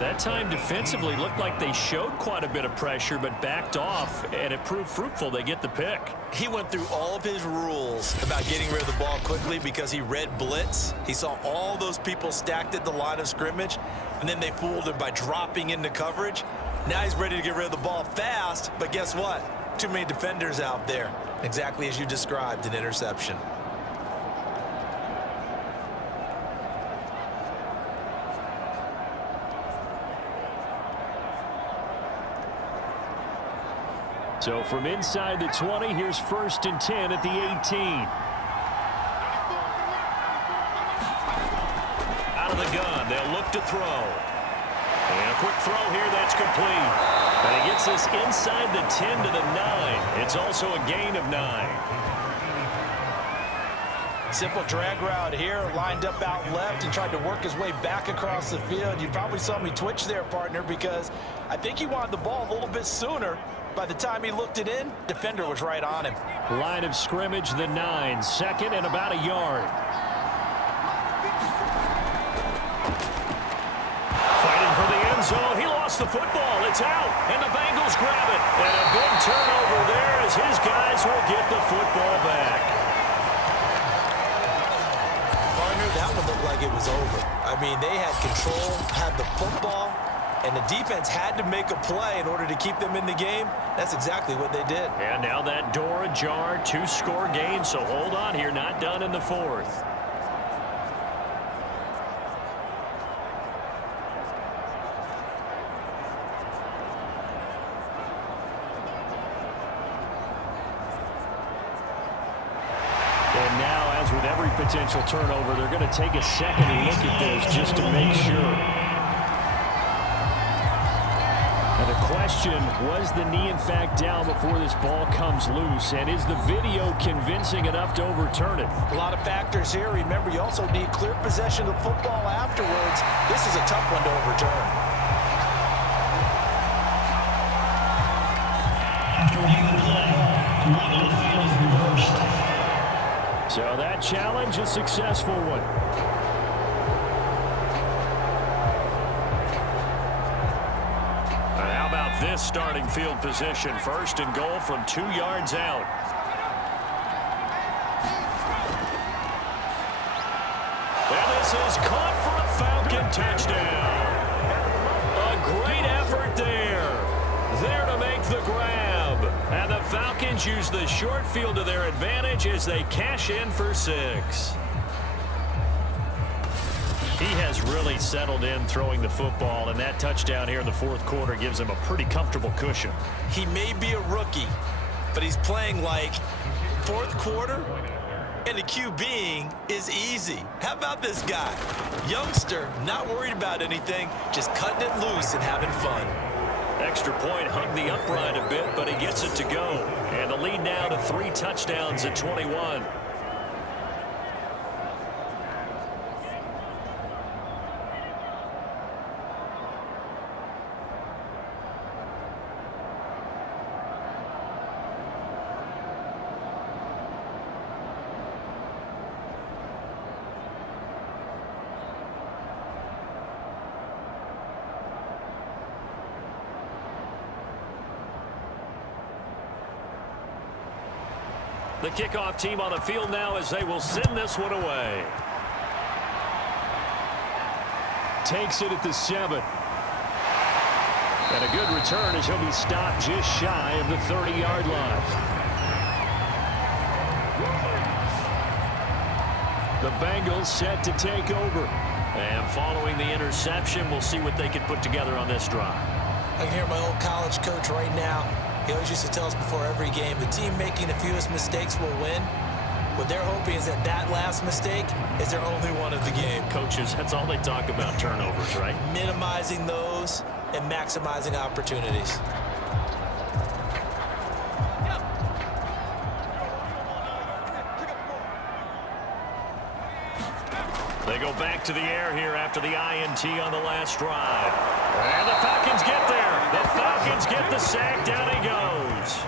That time defensively looked like they showed quite a bit of pressure but backed off, and it proved fruitful. They get the pick. He went through all of his rules about getting rid of the ball quickly because he read blitz. He saw all those people stacked at the line of scrimmage, and then they fooled him by dropping into coverage. Now he's ready to get rid of the ball fast, but guess what? Too many defenders out there. Exactly as you described, an interception. So from inside the 20, here's 1st and 10 at the 18. Out of the gun, they'll look to throw. And a quick throw here, that's complete. And he gets this inside the 10 to the 9. It's also a gain of 9. Simple drag route here, lined up out left and tried to work his way back across the field. You probably saw me twitch there, partner, because I think he wanted the ball a little bit sooner. By the time he looked it in, defender was right on him. Line of scrimmage, the 9. 2nd and about a yard. Fighting for the end zone. He lost the football. It's out, and the Bengals grab it. And a big turnover there as his guys will get the football back. Partner, that one looked like it was over. I mean, they had control, had the football, and the defense had to make a play in order to keep them in the game. That's exactly what they did. And now that door ajar, 2-score game, so hold on here, not done in the 4th. And now, as with every potential turnover, they're going to take a second look at this just to make sure. And the question, was the knee in fact down before this ball comes loose? And is the video convincing enough to overturn it? A lot of factors here. Remember, you also need clear possession of the football afterwards. This is a tough one to overturn. After reviewing the play, the regular field is reversed. So that challenge, a successful one. How about this starting field position. First and goal from 2 yards out. And this is caught for a Falcon touchdown. A great effort there. There to make the grab. And the Falcons use the short field to their advantage as they cash in for 6. He has really settled in throwing the football, and that touchdown here in the fourth quarter gives him a pretty comfortable cushion. He may be a rookie, but he's playing like fourth quarter, and the QBing is easy. How about this guy? Youngster, not worried about anything, just cutting it loose and having fun. Extra point hugged the upright a bit, but he gets it to go. And the lead now to 3 touchdowns at 21. The kickoff team on the field now as they will send this one away. Takes it at the 7. And a good return as he'll be stopped just shy of the 30-yard line. The Bengals set to take over. And following the interception, we'll see what they can put together on this drive. I can hear my old college coach right now. He always used to tell us before every game, the team making the fewest mistakes will win. What they're hoping is that that last mistake is their only one of the game. Coaches, that's all they talk about, turnovers, right? Minimizing those and maximizing opportunities. They go back to the air here after the INT on the last drive. And the Falcons get there. The Falcons get the sack. Down he goes.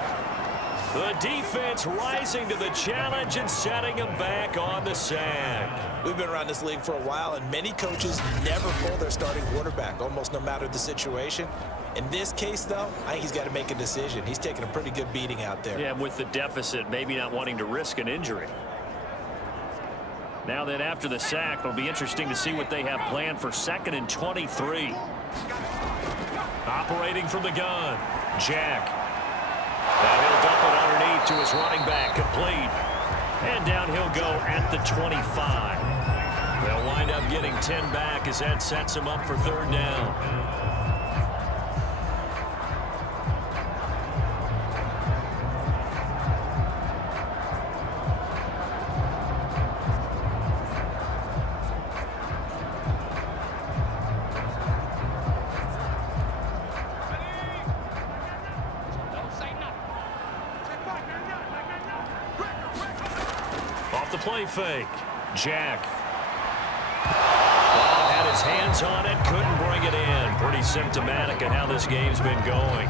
The defense rising to the challenge and setting him back on the sack. We've been around this league for a while, and many coaches never pull their starting quarterback, almost no matter the situation. In this case, though, I think he's got to make a decision. He's taking a pretty good beating out there. Yeah, with the deficit, maybe not wanting to risk an injury. Now then, after the sack, it'll be interesting to see what they have planned for 2nd and 23. Operating from the gun, Jack. Now he'll dump it underneath to his running back, complete. And down he'll go at the 25. They'll wind up getting 10 back as that sets him up for 3rd down. Play fake. Jack. Had his hands on it, couldn't bring it in. Pretty symptomatic of how this game's been going.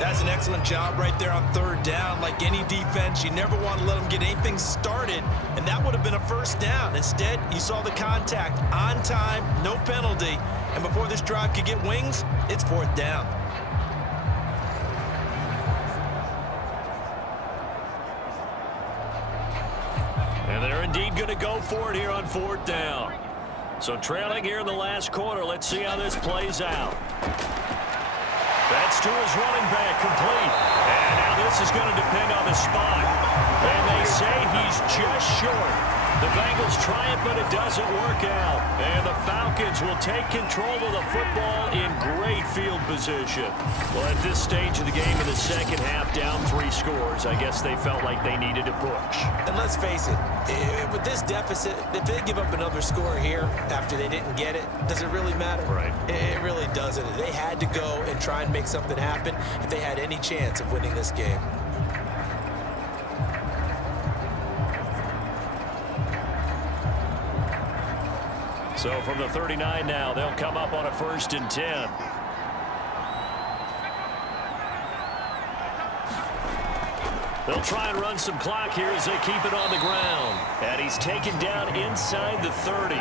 That's an excellent job right there on 3rd down. Like any defense, you never want to let them get anything started, and that would have been a 1st down. Instead, you saw the contact on time, no penalty, and before this drive could get wings, it's 4th down. And they're indeed going to go for it here on 4th down. So trailing here in the last quarter, let's see how this plays out. That's to his running back, complete. And now this is going to depend on the spot. And they say he's just short. The Bengals try it, but it doesn't work out. And the Falcons will take control of the football in great field position. Well, at this stage of the game in the second half, down 3 scores, I guess they felt like they needed a push. And let's face it, with this deficit, if they give up another score here after they didn't get it, does it really matter? Right. It really doesn't. They had to go and try and make something happen if they had any chance of winning this game. So from the 39 now, they'll come up on a 1st and 10. They'll try and run some clock here as they keep it on the ground. And he's taken down inside the 30.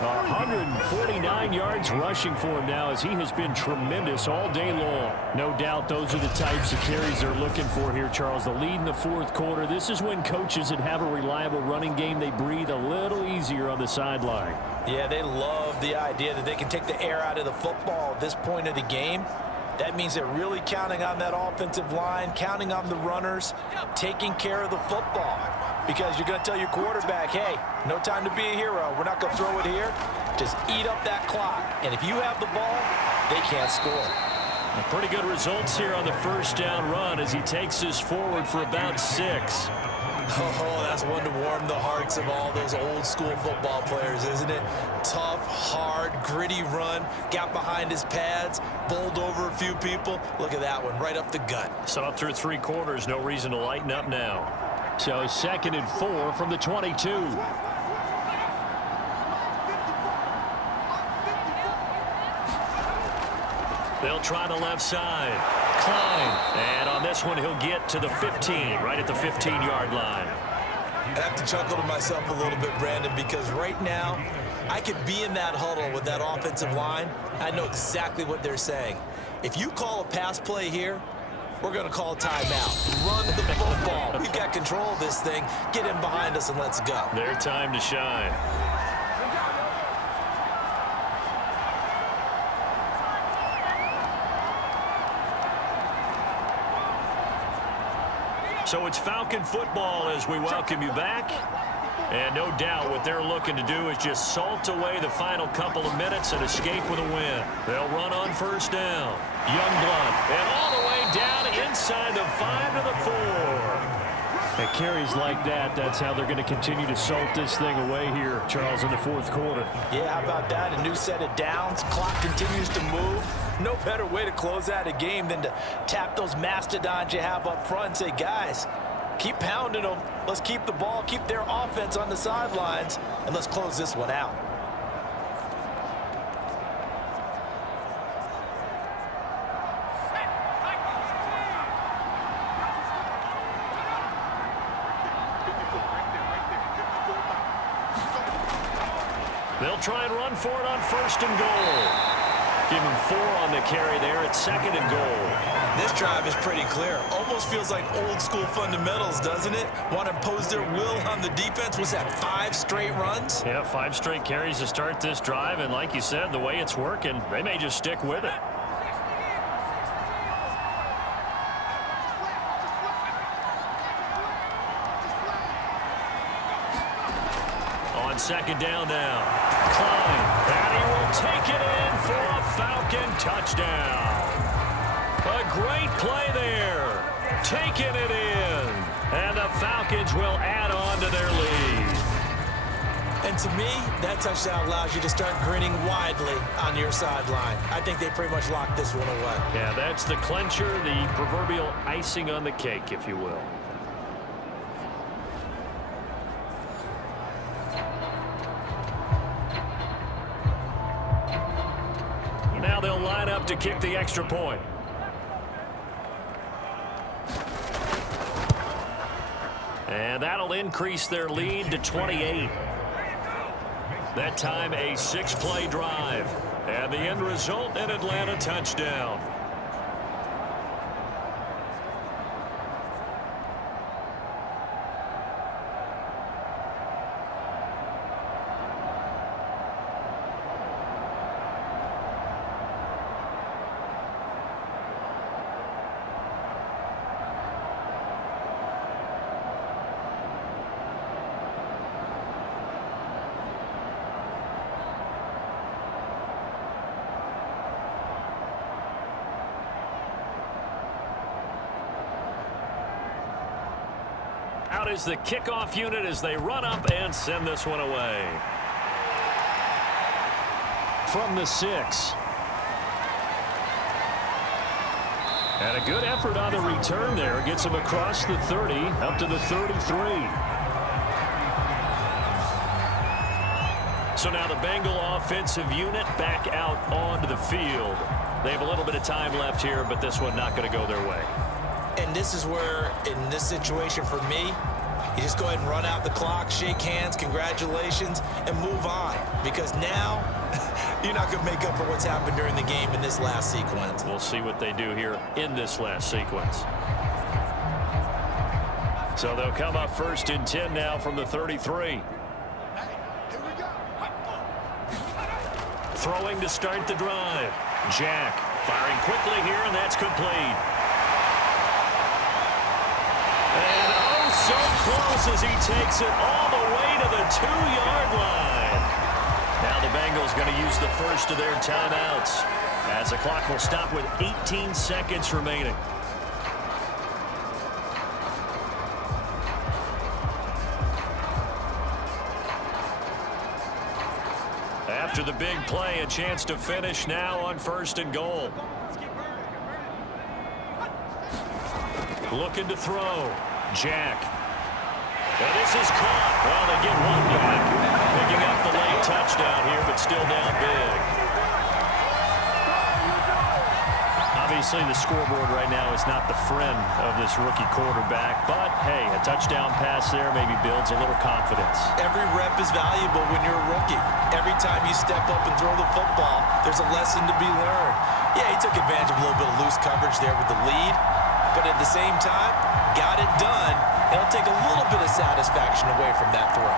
149 yards rushing for him now as he has been tremendous all day long. No doubt those are the types of carries they're looking for here, Charles. The lead in the fourth quarter. This is when coaches that have a reliable running game, they breathe a little easier on the sideline. Yeah, they love the idea that they can take the air out of the football at this point of the game. That means they're really counting on that offensive line, counting on the runners, taking care of the football. Because you're going to tell your quarterback, hey, no time to be a hero. We're not going to throw it here. Just eat up that clock. And if you have the ball, they can't score. Pretty good results here on the first down run as he takes this forward for about 6. Oh, that's one to warm the hearts of all those old school football players, isn't it? Tough, hard, gritty run. Got behind his pads, bowled over a few people. Look at that one, right up the gut. Saw it through 3 quarters. No reason to lighten up now. So 2nd and 4 from the 22. They'll try the left side. Klein. And on this one, he'll get to the 15, right at the 15-yard line. I have to chuckle to myself a little bit, Brandon, because right now, I could be in that huddle with that offensive line. I know exactly what they're saying. If you call a pass play here, we're going to call a timeout. Run the football. We've got control of this thing. Get in behind us and let's go. Their time to shine. So it's Falcon football as we welcome you back. And no doubt what they're looking to do is just salt away the final couple of minutes and escape with a win. They'll run on first down. Youngblood. And all the way down inside the 5 to the 4. It carries like that. That's how they're going to continue to salt this thing away here, Charles, in the fourth quarter. Yeah, how about that? A new set of downs. Clock continues to move. No better way to close out a game than to tap those mastodons you have up front and say, guys, keep pounding them. Let's keep the ball, keep their offense on the sidelines, and let's close this one out. They'll try and run for it on 1st and goal. Give him 4 on the carry there at 2nd and goal. This drive is pretty clear. Almost feels like old school fundamentals, doesn't it? Want to impose their will on the defense. Was that 5 straight runs? Yeah, 5 straight carries to start this drive. And like you said, the way it's working, they may just stick with it. On 2nd down now. Klein. And he will take it in for a Falcon touchdown. A great play there. Taking it in. And the Falcons will add on to their lead. And to me, that touchdown allows you to start grinning widely on your sideline. I think they pretty much locked this one away. Yeah, that's the clincher, the proverbial icing on the cake, if you will. Now they'll line up to kick the extra point. And that'll increase their lead to 28. That time a 6-play drive. And the end result, an Atlanta touchdown. Out is the kickoff unit as they run up and send this one away. From the 6. And a good effort on the return there. Gets him across the 30, up to the 33. So now the Bengal offensive unit back out onto the field. They have a little bit of time left here, but this one not going to go their way. And this is where, in this situation for me, You just go ahead and run out the clock, shake hands, congratulations, and move on. Because now, you're not going to make up for what's happened during the game in this last sequence. We'll see what they do here in this last sequence. So they'll come up 1st and 10 now from the 33. Throwing to start the drive. Jack firing quickly here, and that's complete. And oh, so close as he takes it all the way to the 2-yard line. Now the Bengals going to use the first of their timeouts, as the clock will stop with 18 seconds remaining. After the big play, a chance to finish now on 1st and goal. Looking to throw. Jack. And this is caught. Well, they get one back. Picking up the late touchdown here, but still down big. Obviously, the scoreboard right now is not the friend of this rookie quarterback. But, hey, a touchdown pass there maybe builds a little confidence. Every rep is valuable when you're a rookie. Every time you step up and throw the football, there's a lesson to be learned. Yeah, he took advantage of a little bit of loose coverage there with the lead. But at the same time, got it done. It'll take a little bit of satisfaction away from that throw.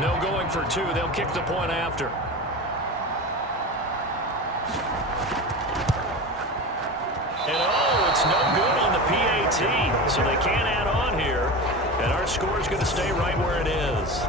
No going for 2. They'll kick the point after. And oh, it's no good on the PAT. So they can't add on here. And our score is going to stay right where it is.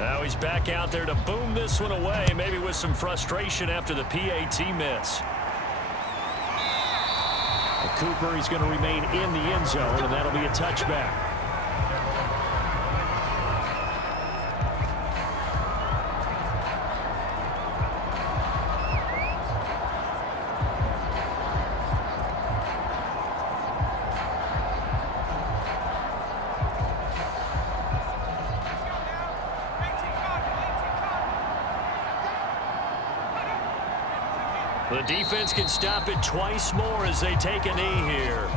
Now he's back out there to boom this one away, maybe with some frustration after the PAT miss. Cooper, he's going to remain in the end zone, and that'll be a touchback. The defense can stop it twice more as they take a knee here.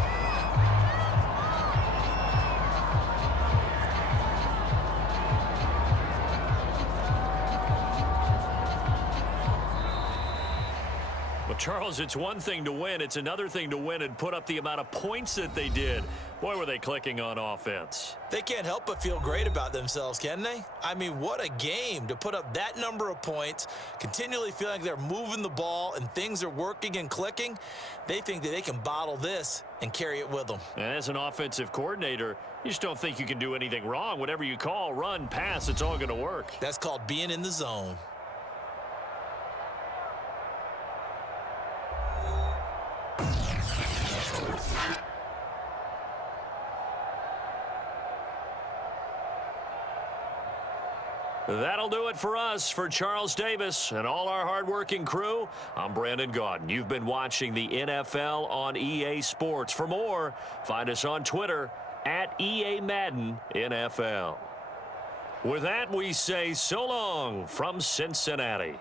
Well, Charles, it's one thing to win. It's another thing to win and put up the amount of points that they did. Boy, were they clicking on offense. They can't help but feel great about themselves, can they? I mean, what a game to put up that number of points, continually feeling like they're moving the ball and things are working and clicking. They think that they can bottle this and carry it with them. And as an offensive coordinator, you just don't think you can do anything wrong. Whatever you call, run, pass, it's all going to work. That's called being in the zone. That'll do it for us. For Charles Davis and all our hardworking crew, I'm Brandon Gaudin. You've been watching the NFL on EA Sports. For more, find us on Twitter at EA Madden NFL. With that, we say so long from Cincinnati.